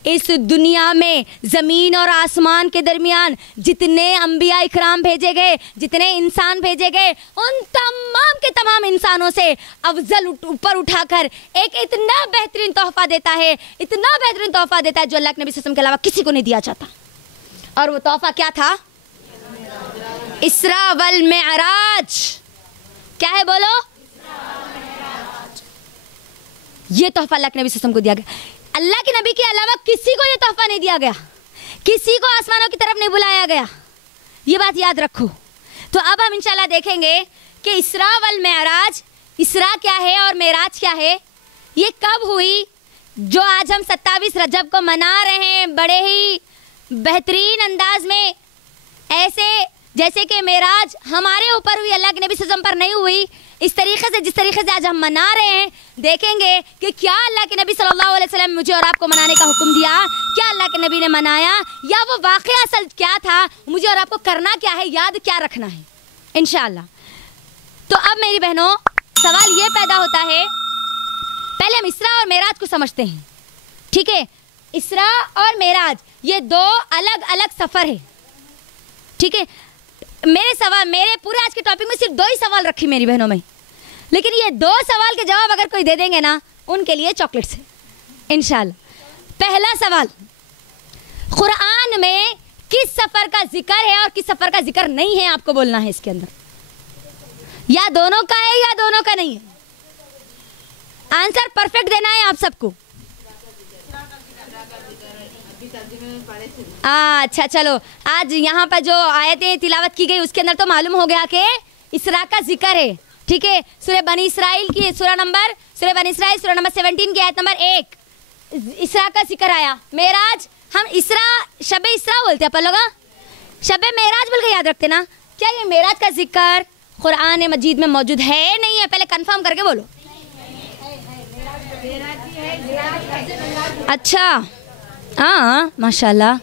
इस दुनिया में ज़मीन और आसमान के दरमियान जितने अम्बिया इकराम भेजे गए, जितने इंसान भेजे गए, उन तमाम के तमाम इंसानों से अफजल ऊपर उठाकर एक इतना बेहतरीन तोहफ़ा देता है, इतना बेहतरीन तोहफ़ा देता है जो अल्लाह के नबी सल्लल्लाहु अलैहि वसल्लम के अलावा किसी को नहीं दिया जाता। और वो तोहफ़ा क्या था? इसरा वल मेअराज। क्या है बोलो? ये तोहफ़ा अल्लाह के नबी सल्लल्लाहु अलैहि वसल्लम को दिया गया। अल्लाह के नबी के अलावा किसी को ये तोहफ़ा नहीं दिया गया, किसी को आसमानों की तरफ नहीं बुलाया गया। ये बात याद रखो। तो अब हम इंशाल्लाह देखेंगे कि इसरा वल मेअराज, इसरा क्या है और मेराज क्या है, ये कब हुई, जो आज हम 27 रजब को मना रहे हैं बड़े ही बेहतरीन अंदाज में, ऐसे जैसे कि मेराज हमारे ऊपर हुई, अल्लाह के नबी सल्लल्लाहु अलैहि वसल्लम पर नहीं हुई। इस तरीके से, जिस तरीके से आज हम मना रहे हैं, देखेंगे कि क्या अल्लाह के नबी सल्लल्लाहु अलैहि वसल्लम मुझे और आपको मनाने का हुक्म दिया, क्या अल्लाह के नबी ने मनाया, या वो वाक़या असल क्या था, मुझे और आपको करना क्या है, याद क्या रखना है इंशाअल्लाह। तो अब मेरी बहनों सवाल ये पैदा होता है, पहले हम इसरा और मेराज को समझते हैं, ठीक है। इसरा और मेराज ये दो अलग अलग सफ़र है, ठीक है। मेरे पूरे आज के टॉपिक में सिर्फ 2 ही सवाल रखी मेरी बहनों में, लेकिन ये 2 सवाल के जवाब अगर कोई दे देंगे ना, उनके लिए चॉकलेट्स है इंशाल्लाह। पहला सवाल, कुरान में किस सफ़र का जिक्र है और किस सफ़र का जिक्र नहीं है, आपको बोलना है इसके अंदर। या दोनों का है या दोनों का नहीं है। आंसर परफेक्ट देना है आप सबको। अच्छा चलो, आज यहाँ पर जो आयतें तिलावत की गई उसके अंदर तो मालूम हो गया कि इसरा का जिक्र है, ठीक है। सूरह बनी इसराइल की सूरह नंबर 17 की आयत नंबर 1 इसरा का जिक्र आया। मेराज हम इसरा शबे इसरा बोलते हैं अपन लोग, शबे मेराज बोल के याद रखते ना। क्या ये मेराज का जिक्र कुरान मजीद में मौजूद है नहीं है? पहले कंफर्म करके बोलो। अच्छा हाँ माशाल्लाह,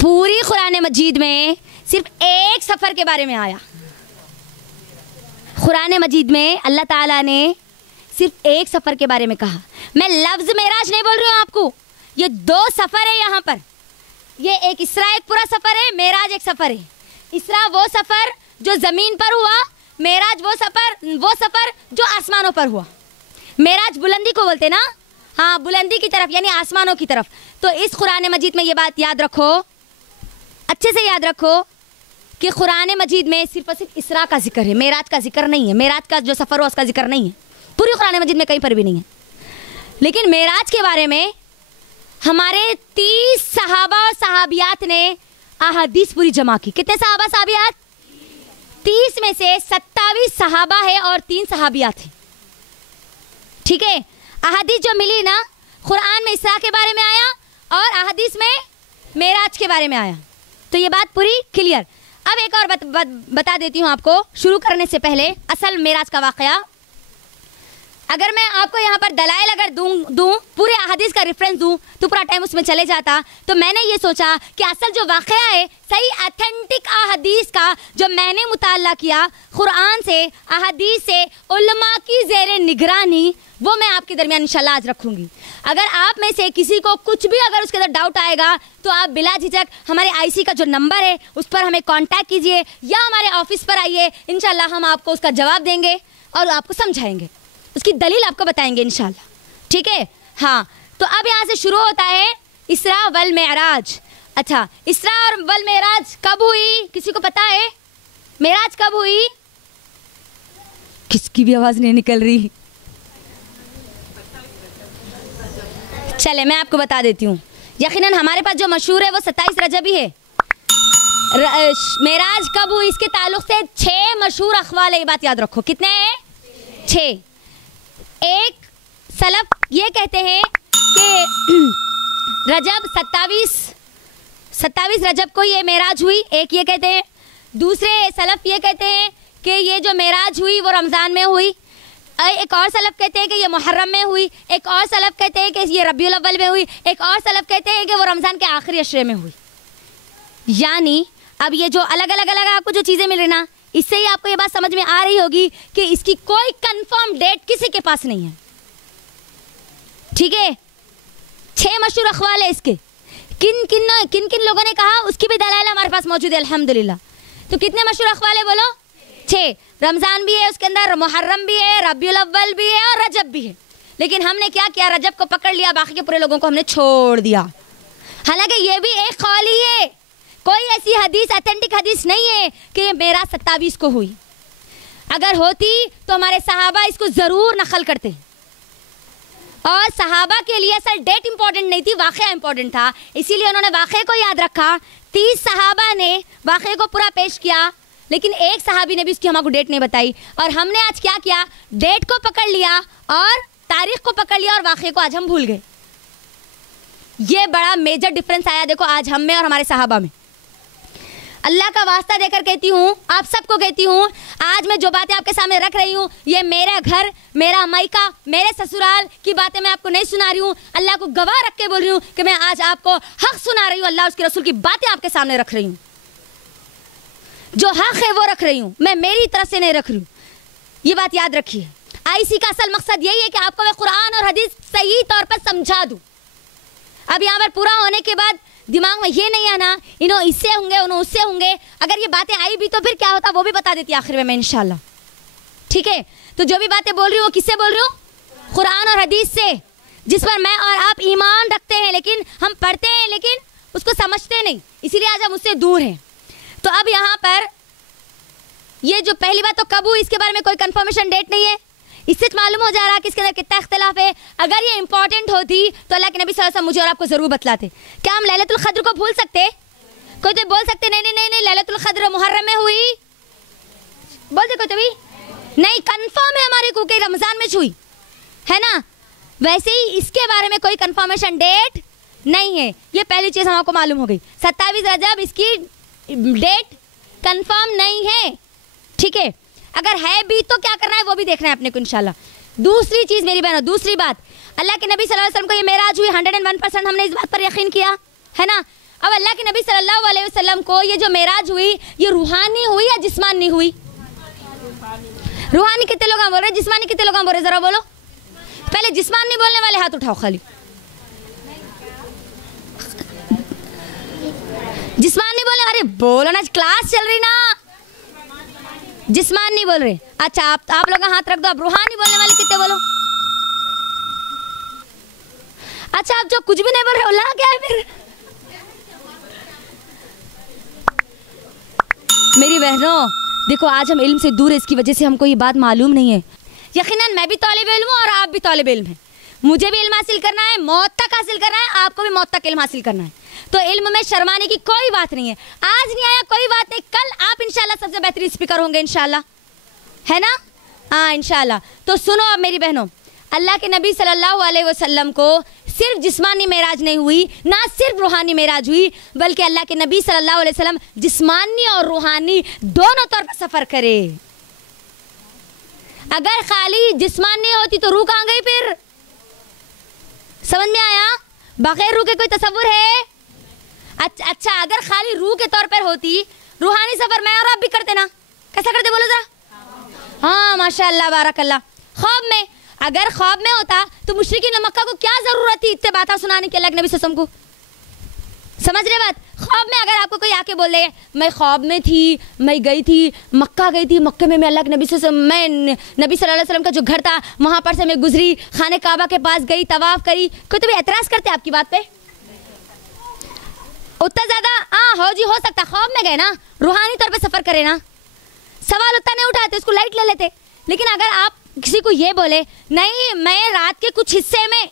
पूरी कुरान मजीद में सिर्फ एक सफ़र के बारे में आया। कुरान मजीद में अल्लाह ताला ने सिर्फ एक सफ़र के बारे में कहा। मैं लफ्ज़ मेराज नहीं बोल रही हूँ आपको, ये 2 सफ़र है यहाँ पर। ये एक इसरा एक पूरा सफ़र है, मेराज एक सफ़र है। इसरा वो सफ़र जो ज़मीन पर हुआ, मेराज वो सफ़र जो आसमानों पर हुआ। मेराज बुलंदी को बोलते ना, हाँ बुलंदी की तरफ यानी आसमानों की तरफ। तो इस कुरान मजीद में ये बात याद रखो, अच्छे से याद रखो कि कुरान मजीद में सिर्फ और सिर्फ इसरा का जिक्र है, मेराज का जिक्र नहीं है। मेराज का जो सफ़र हुआ उसका जिक्र नहीं है, पूरी कुरान मजीद में कहीं पर भी नहीं है। लेकिन मेराज के बारे में हमारे 30 सहाबा और सहाबियात ने अहादीस पूरी जमा की। कितने सहाबा सहाबियात? 30 में से 27 सहाबा है और 3 सहाबियात हैं, ठीक है। अहादीस जो मिली ना, कुरान में इसरा के बारे में आया और अहादीस में मेराज के बारे में आया। तो ये बात पूरी क्लियर। अब एक और बता देती हूँ आपको, शुरू करने से पहले असल मेराज का वाक़या। अगर मैं आपको यहाँ पर दलाइल अगर दूँ पूरे अहादीस का रेफरेंस दूँ तो पूरा टाइम उसमें चले जाता। तो मैंने ये सोचा कि असल जो वाक़या है, सही अथेंटिक अहादीस का जो मैंने मुताला किया कुरान से, अहादीस से, उलमा की ज़ेरे निगरानी, वो मैं आपके दरमियान इंशाल्लाह आज रखूँगी। अगर आप में से किसी को कुछ भी अगर उसके अंदर डाउट आएगा तो आप बिला झिझक हमारे आईसी का जो नंबर है उस पर हमें कांटेक्ट कीजिए या हमारे ऑफिस पर आइए, इंशाल्लाह हम आपको उसका जवाब देंगे और आपको समझाएंगे, उसकी दलील आपको बताएंगे इंशाल्लाह, ठीक है। हाँ, तो अब यहाँ से शुरू होता है इसरा वल मेराज। अच्छा, इसरा और वल मेराज कब हुई, किसी को पता है? मेराज कब हुई? किसकी भी आवाज़ नहीं निकल रही। चले मैं आपको बता देती हूँ। यकीनन हमारे पास जो मशहूर है वो 27 रजब ही है। मेराज कब हुई इसके ताल्लुक से 6 मशहूर अखवाल है, ये बात याद रखो। कितने हैं? 6। एक सलफ ये कहते हैं कि रजब 27 रजब को ये मेराज हुई, एक ये कहते हैं। दूसरे सलफ ये कहते हैं कि ये जो मेराज हुई वो रमज़ान में हुई। एक और सलफ कहते हैं कि ये मुहर्रम में हुई। एक और सलफ कहते हैं कि ये रबीउल अव्वल में हुई। एक और सलफ कहते हैं कि वो रमज़ान के आखिरी अशरे में हुई। यानी अब ये जो अलग अलग आपको जो चीज़ें मिल रही ना, इससे ही आपको ये बात समझ में आ रही होगी कि इसकी कोई कंफर्म डेट किसी के पास नहीं है। ठीक है, 6 मशहूर अखवाल है इसके। किन किन लोगों ने कहा उसकी भी दलाइल हमारे पास मौजूद है अल्हम्दुलिल्लाह। तो कितने मशहूर अखवाल है बोलो? 6। रमज़ान भी है उसके अंदर, मुहर्रम भी है, रबीउल अव्वल भी है और रजब भी है। लेकिन हमने क्या किया, रजब को पकड़ लिया, बाकी के पूरे लोगों को हमने छोड़ दिया। हालांकि ये भी एक कौल ही है, कोई ऐसी हदीस, ऑथेंटिक हदीस नहीं है कि ये मेराज 27 को हुई। अगर होती तो हमारे सहाबा इसको ज़रूर नकल करते। और सहाबा के लिए असल डेट इंपॉर्टेंट नहीं थी, वाक़या इंपॉर्टेंट था, इसीलिए उन्होंने वाक़े को याद रखा। 30 सहाबा ने वाक़े को पूरा पेश किया, लेकिन एक सहाबी ने भी उसकी हमको डेट नहीं बताई। और हमने आज क्या किया, डेट को पकड़ लिया और तारीख को पकड़ लिया और वाक़े को आज हम भूल गए। ये बड़ा मेजर डिफरेंस आया देखो आज हम में और हमारे सहाबा में। अल्लाह का वास्ता देकर कहती हूँ, आप सबको कहती हूँ, आज मैं जो बातें आपके सामने रख रही हूँ, ये मेरा घर, मेरा मायका, मेरे ससुराल की बातें मैं आपको नहीं सुना रही हूँ। अल्लाह को गवाह रख के बोल रही हूँ कि मैं आज आपको हक सुना रही हूँ। अल्लाह उसके रसूल की बातें आपके सामने रख रही हूँ। जो हक है वो रख रही हूँ, मैं मेरी तरफ से नहीं रख रही हूँ। ये बात याद रखिए। आईसी का असल मकसद यही है कि आपको मैं कुरान और हदीस सही तौर पर समझा दूँ। अब यहाँ पर पूरा होने के बाद दिमाग में ये नहीं आना इन्हों इससे होंगे उन्हों उससे होंगे। अगर ये बातें आई भी तो फिर क्या होता वो भी बता देती आखिर में मैं इंशाल्लाह। ठीक है, तो जो भी बातें बोल रही हूँ किससे बोल रही हूँ? कुरान और हदीस से, जिस पर मैं और आप ईमान रखते हैं, लेकिन हम पढ़ते हैं लेकिन उसको समझते नहीं, इसीलिए आज हम उससे दूर हैं। तो अब यहाँ पर ये जो पहली बात तो कब हुई इसके बारे में कोई कंफर्मेशन डेट नहीं है। इससे मालूम हो जा रहा है कि इसके अंदर कितना इख्तिलाफ है। अगर ये इंपॉर्टेंट होती तो अल्लाह के नबी सल्लल्लाहु अलैहि वसल्लम मुझे और आपको ज़रूर बतलाते। क्या हम लैलतुल क़द्र को भूल सकते? कोई तो बोल सकते नहीं नहीं नहीं नहीं लैलतुल क़द्र मुहर्रम में हुई, बोल दे कोई तो भी नहीं, कंफर्म है हमारे को कि रमज़ान में हुई है ना। वैसे ही इसके बारे में कोई कंफर्मेशन डेट नहीं है। ये पहली चीज़ हमको मालूम हो गई। 27 रजब इसकी डेट कंफर्म नहीं है। ठीक है, अगर है भी तो क्या करना है वो भी देखना है अपने को इंशाल्लाह। दूसरी चीज़ मेरी बहनों, दूसरी बात, अल्लाह के नबी सल्लल्लाहु अलैहि वसल्लम को ये मेराज हुई, 101% हमने इस बात पर यकीन किया है ना। अब अल्लाह के नबी सल्लल्लाहु अलैहि वसल्लम को ये जो मेराज हुई ये रूहानी हुई या जिस्मानी हुई? रूहानी कितने लोग बोल रहे, जिस्मानी कितने लोग बोल रहे, जरा बोलो। पहले जिस्मानी बोलने वाले हाथ उठाओ खाली। जिस्मानी बोले, अरे बोलो ना, क्लास चल रही ना। जिस्मानी बोल रहे, अच्छा आप लोग हाथ रख दो। आप रूहानी बोलने वाले कितने बोलो? अच्छा आप जो कुछ भी नहीं बोल रहे हो क्या है फिर? मेरी बहनों देखो, आज हम इल्म से दूर है, इसकी वजह से हमको ये बात मालूम नहीं है। यकीनन मैं भी तालिब इल्म हूँ और आप भी तालिब इल्म हैं। मुझे भी इल्म हासिल करना है, मौत तक हासिल करना है, आपको भी मौत तक इल्म हासिल करना है। तो इल्म में शर्माने की कोई बात नहीं है। आज नहीं आया कोई बात नहीं, कल आप इंशाल्लाह सबसे बेहतरीन स्पीकर होंगे इंशाल्लाह, है ना। हाँ इंशाल्लाह। तो सुनो अब मेरी बहनों, अल्लाह के नबी सल्लल्लाहु अलैहि वसल्लम को सिर्फ जिस्मानी मेराज नहीं हुई, ना सिर्फ रूहानी मेराज हुई, बल्कि अल्लाह के नबी सल्लल्लाहु अलैहि वसल्लम जिस्मानी और रूहानी दोनों तौर पर सफ़र करे। अगर खाली जिस्मानी होती तो रूह कहाँ गई फिर? समझ में आया? बगैर रूह के कोई तसव्वुर है? अच्छा अगर खाली रूह के तौर पर होती, रूहानी सफ़र मैं और आप भी करते ना, कैसा करते बोलो ज़रा। हाँ माशाअल्लाह बारकल्लाह। ख्वाब में, अगर ख्वाब में होता तो मुशरिकीन मक्का को क्या ज़रूरत थी इतने बातें सुनाने के अल्लाह के नबी सल्लल्लाहु अलैहि वसल्लम को? समझ रहे बात? ख्वाब में अगर आपको कोई आके बोल दे मैं ख्वाब में थी, मैं गई थी मक्का, गई थी मक्के में, मैं अल्लाह के नबी से मैं नबी सल्लल्लाहु अलैहि वसल्लम का जो घर था वहाँ पर से मैं गुजरी, खाने काबा के पास गई, तवाफ़ करी, कोई तो भी एतराज़ करते आपकी बात पे? उतना ज़्यादा हाँ हो सकता ख्वाब में गए ना, रूहानी तौर पे सफ़र करे ना, सवाल उतना नहीं उठाते, उसको लाइट ले लेते। लेकिन अगर आप किसी को ये बोले नहीं मैं रात के कुछ हिस्से में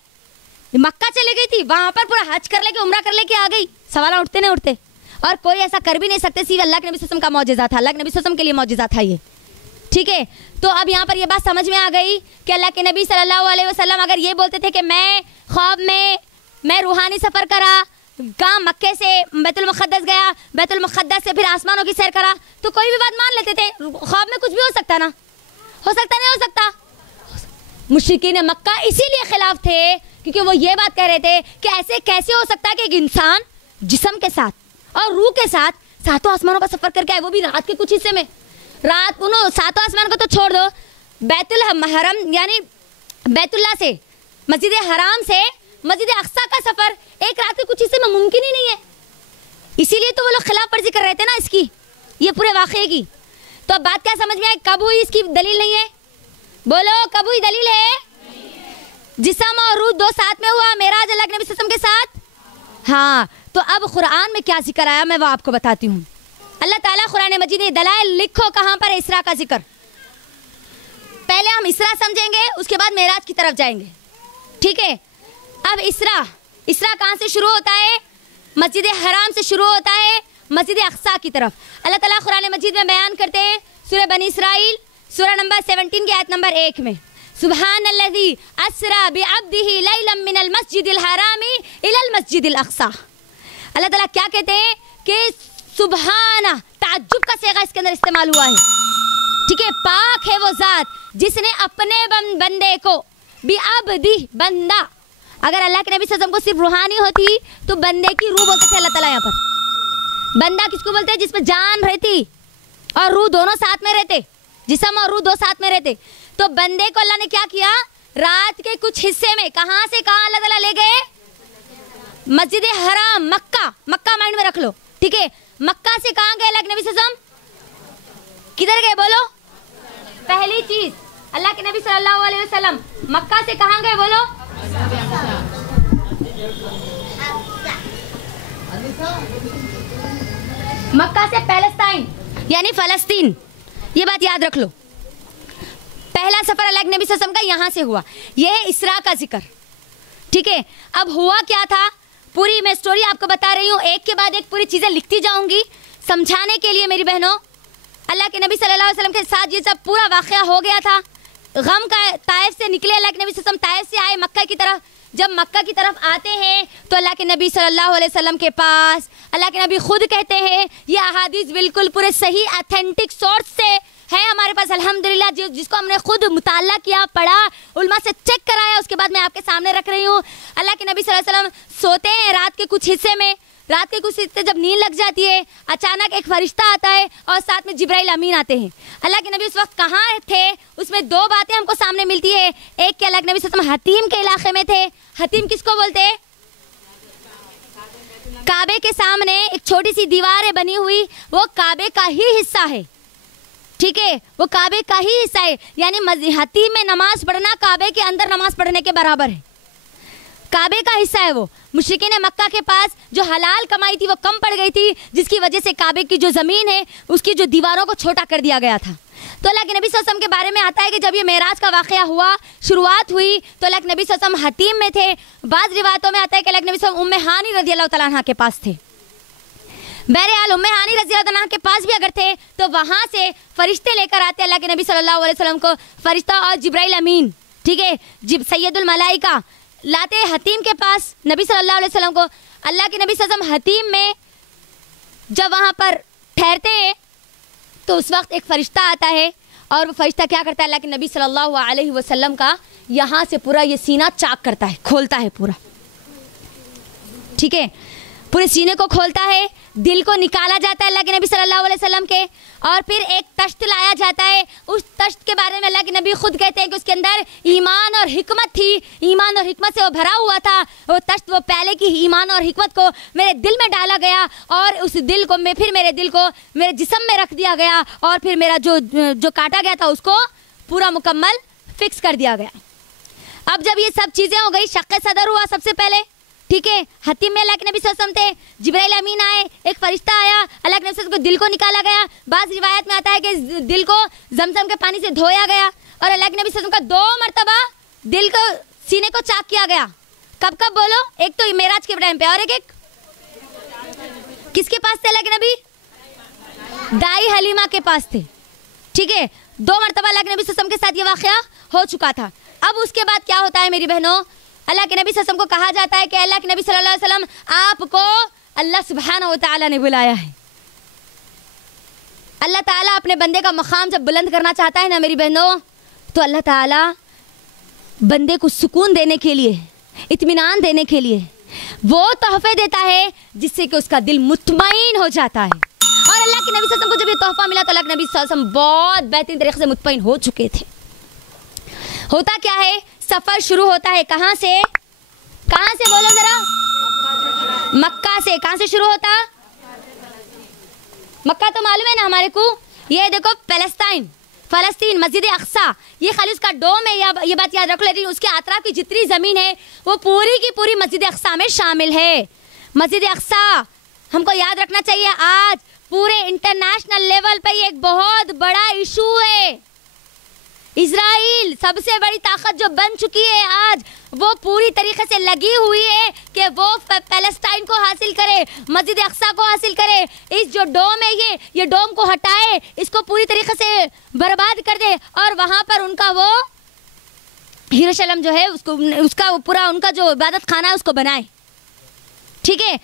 मक्का चले गई थी, वहाँ पर पूरा हज कर लेके उम्रा कर लेके आ गई, सवाल उठते नहीं उठते। और कोई ऐसा कर भी नहीं सकते, सिर्फ अल्लाह के नबी सल्लल्लाहु अलैहि वसल्लम का मौजिज़ा था, अल्लाह के नबी सल्लल्लाहु अलैहि वसल्लम के लिए मौजिज़ा था ये। ठीक है, तो अब यहाँ पर ये बात समझ में आ गई कि अल्लाह के नबी सल्लल्लाहु अलैहि वसल्लम अगर ये बोलते थे कि मैं ख्वाब में मैं रूहानी सफ़र करा, गाँव मक्के से बैतुल मुक़द्दस गया, बैतुल मुक़द्दस से फिर आसमानों की सैर करा, तो कोई भी बात मान लेते थे। ख्वाब में कुछ भी हो सकता ना, हो सकता नहीं हो सकता? मुशरिकीन मक्का इसीलिए खिलाफ थे क्योंकि वो ये बात कह रहे थे कि ऐसे कैसे हो सकता है कि एक इंसान जिस्म के साथ और रूह के साथ 7 आसमानों का सफ़र करके आए, वो भी रात के कुछ हिस्से में। रात को 7 आसमान को तो छोड़ दो, बैतुल हरम यानी बैतुल्ला से, मस्जिद हराम से मस्जिद अक्सा का सफ़र एक रात के कुछ हिस्से में मुमकिन ही नहीं है। इसीलिए तो वो लोग खिलाफ वर्जी कर रहे थे ना इसकी, ये पूरे वाक़े की। तो अब बात क्या समझ में आई, कब हुई इसकी दलील नहीं है? बोलो कब हुई दलील है? जिस्म और रूह 2 साथ में हुआ, मेराज अल्लाह के नबी सल्लल्लाहु अलैहि वसल्लम के साथ। हाँ, तो अब कुरान में क्या जिक्र आया मैं वो आपको बताती हूँ। अल्लाह ताला कुरान मजीद में दलाइल लिखो कहाँ पर इसरा का जिक्र। पहले हम इसरा समझेंगे, उसके बाद मेराज की तरफ जाएंगे, ठीक है। अब इसरा कहाँ से शुरू होता है? मस्जिद हराम से शुरू होता है मस्जिद अक्सा की तरफ। अल्लाह ताला कुरान मजीद में बयान करते हैं सूरह बनी इसराइल सूरह नंबर 17 की आयत नंबर 1 में, सुब्हानल्लज़ी अस्रा बिअब्दिही लैलन मिनल मस्जिदिल हरामी इलल मस्जिदिल अक्सा। अल्लाह ताला क्या कहते हैं कि सुबहाना, ताज्जुब का सेगा इसके अंदर इस्तेमाल हुआ है, ठीक है। पाक है वो ज़ात जिसने अपने बंदे को, बिअब्दी बंदा, अगर अल्लाह के नबी सल्लल्लाहु अलैहि वसल्लम को सिर्फ रूहानी होती तो बंदे की रूह बोलते थे अल्लाह ताला। यहाँ पर बंदा किसको बोलते हैं? जिसमें जान रहती और रूह दोनों साथ में रहते, जिस्म और रूह 2 साथ में रहते। तो बंदे को अल्लाह ने क्या किया, रात के कुछ हिस्से में कहाँ से कहाँ अल्लाह ताला ले गए? मस्जिद हराम, मक्का माइंड में रख लो, ठीक है। मक्का से कहाँ गए अल्लाह के नबी सल्लल्लाहु अलैहि वसल्लम? किधर गए बोलो? पहली चीज अल्लाह के नबी सल्लल्लाहु अलैहि वसल्लम मक्का से कहाँ गए बोलो? मक्का से पैलेस्टाइन यानी फलस्तीन, ये बात याद रख लो। पहला सफर अल्लाह के नबी सल्लल्लाहु अलैहि वसल्लम का यहाँ से हुआ, ये है इसरा का जिक्र, ठीक है। अब हुआ क्या था, पूरी मैं स्टोरी आपको बता रही हूँ, एक के बाद एक पूरी चीज़ें लिखती जाऊँगी समझाने के लिए मेरी बहनों। अल्लाह के नबी सल्लल्लाहु अलैहि वसल्लम के साथ ये सब पूरा वाक़या हो गया था। गम का ताइफ से निकले अल्लाह के नबी सल्लल्लाहु अलैहि वसल्लम, ताइफ से आए मक्का की तरफ। जब मक्का की तरफ आते हैं तो अल्लाह के नबी सल्लल्लाहु अलैहि वसल्लम के पास अल्लाह के नबी खुद कहते हैं, ये अहादीस बिल्कुल पूरे सही ऑथेंटिक सोर्स से है हमारे पास अल्हम्दुलिल्लाह, जिसको हमने खुद मुताला किया, पढ़ा, उलमा से चेक कराया, उसके बाद मैं आपके सामने रख रही हूँ। अल्लाह के नबी सल्लल्लाहु अलैहि वसल्लम सोते हैं रात के कुछ हिस्से में, रात के कुछ हिस्से जब नींद लग जाती है अचानक एक फरिश्ता आता है और साथ में जिब्राइल अमीन आते हैं। अल्लाह के नबी उस वक्त कहाँ थे, उसमें 2 बातें हमको सामने मिलती है। एक कि अल्लाह के नबी सल्लल्लाहु अलैहि वसल्लम हतीम के इलाके में थे। हतीम किसको बोलते हैं? काबे के सामने एक छोटी सी दीवार है बनी हुई, वो काबे का ही हिस्सा है, ठीक है, वो काबे का ही हिस्सा है। यानी हतीम में नमाज पढ़ना काबे के अंदर नमाज पढ़ने के बराबर है, काबे का हिस्सा है वो। मुशरिकीन मक्का के पास जो हलाल कमाई थी वो कम पड़ गई थी, जिसकी वजह से काबे की जो ज़मीन है उसकी जो दीवारों को छोटा कर दिया गया था। तो अल्लाह के नबी सल्लल्लाहु अलैहि वसल्लम के बारे में आता है कि जब ये मेराज का वाक़या हुआ, शुरुआत हुई, तो अल्लाह के नबी सल्लल्लाहु अलैहि वसल्लम हतीम में थे। बाज़ रिवायतों में आता है कि अल्लाह के नबी सल्लल्लाहु अलैहि वसल्लम उम्मे हानी रज़ी अल्लाह तआला अन्हा के पास थे। बहरहाल उम्मे हानी रज़ी अल्लाह तआला अन्हा के पास भी अगर थे तो वहाँ से फरिश्ते लेकर आते अल्लाह के नबी सल्लल्लाहु अलैहि वसल्लम को, फरिश्ता और जिब्राइल अमीन, ठीक है, सैयदुल मलाइका लाते हतीम के पास नबी सल्लल्लाहु अलैहि वसल्लम को। अल्लाह के नबी सल्लल्लाहु अलैहि वसल्लम हतीम में जब वहाँ पर ठहरते हैं तो उस वक्त एक फ़रिश्ता आता है और वो फरिश्ता क्या करता है, अल्लाह के नबी सल्लल्लाहु अलैहि वसल्लम का यहाँ से पूरा ये सीना चाक करता है, खोलता है पूरा, ठीक है, पूरे सीने को खोलता है, दिल को निकाला जाता है अल्लाह के नबी सल्लल्लाहु अलैहि वसल्लम के, और फिर एक तश्त लाया जाता है। उस तश्त के बारे में अल्लाह के नबी खुद कहते हैं कि उसके अंदर ईमान और हिकमत थी, ईमान और हिकमत से वो भरा हुआ था। वो तश्त, वो पहले की ईमान और हिकमत को मेरे दिल में डाला गया और उस दिल को मेरे दिल को मेरे जिस्म में रख दिया गया और फिर मेरा जो काटा गया था उसको पूरा मुकम्मल फिक्स कर दिया गया। अब जब ये सब चीज़ें हो गई, शक्क़ सदर हुआ सबसे पहले, ठीक है, हतीम में अल्लाह के नबी सल्लल्लाहु अलैहि वसल्लम थे, जिब्राइल अमीन आए, एक फरिश्ता आया, अल्लाह के नबी सल्लल्लाहु अलैहि वसल्लम को दिल को निकाला गया। बाज़ रिवायत में आता है कि दिल को जमजम के पानी से धोया गया और अल्लाह के नबी सल्लल्लाहु अलैहि वसल्लम का 2 मरतबा दिल को, सीने को चाक किया गया। कब कब बोलो? एक तो मेराज के टाइम पे और एक किसके पास थे अल्लाह के नबी? दाई हलीमा के पास थे, ठीक है, 2 मरतबा अल्लाह के नबी सल्लल्लाहु अलैहि वसल्लम के साथ ये वाक़या हो चुका था। अब उसके बाद क्या होता है मेरी बहनों, अल्लाह के नबी सल्लल्लाहु अलैहि वसल्लम को कहा जाता है कि अल्लाह के नबी सल्लल्लाहु अलैहि वसल्लम आपको अल्लाह सुब्हानहू व तआला ने बुलाया है। अल्लाह ताला अपने बंदे का मकाम जब बुलंद करना चाहता है ना मेरी बहनों, तो अल्लाह ताला बंदे को सुकून देने के लिए, इत्मीनान देने के लिए वो तोहफे देता है जिससे कि उसका दिल मुतमईन हो जाता है। अल्लाह के नबी सल्लल्लाहु अलैहि वसल्लम को जब ये तोहफा मिला तो अल्लाह के नबी सल्लल्लाहु अलैहि वसल्लम बहुत बेहतरीन तरीके से मुतमईन हो चुके थे। होता क्या है, सफ़र शुरू होता है कहाँ से, कहाँ से बोलो ज़रा, मक्का से। कहाँ से शुरू होता, मक्का तो मालूम है ना हमारे को। ये देखो फ़लस्तीन, मस्जिद अक्सा, ये खाली उसका डोम है, ये बात याद रखो, लेकिन उसके अतराफ की जितनी ज़मीन है वो पूरी की पूरी मस्जिद अक्सा में शामिल है। मस्जिद अक्सा हमको याद रखना चाहिए, आज पूरे इंटरनेशनल लेवल पे ये एक बहुत बड़ा इशू है। इजराइल सबसे बड़ी ताकत जो बन चुकी है आज, वो पूरी तरीके से लगी हुई है कि वो पैलेस्टाइन को हासिल करे, मस्जिद अक्सा को हासिल करे। इस जो डोम है ये डोम को हटाए, इसको पूरी तरीके से बर्बाद कर दे और वहाँ पर उनका वो यरूशलेम जो है उसका पूरा उनका जो इबादत खाना है उसको बनाए। ठीक है,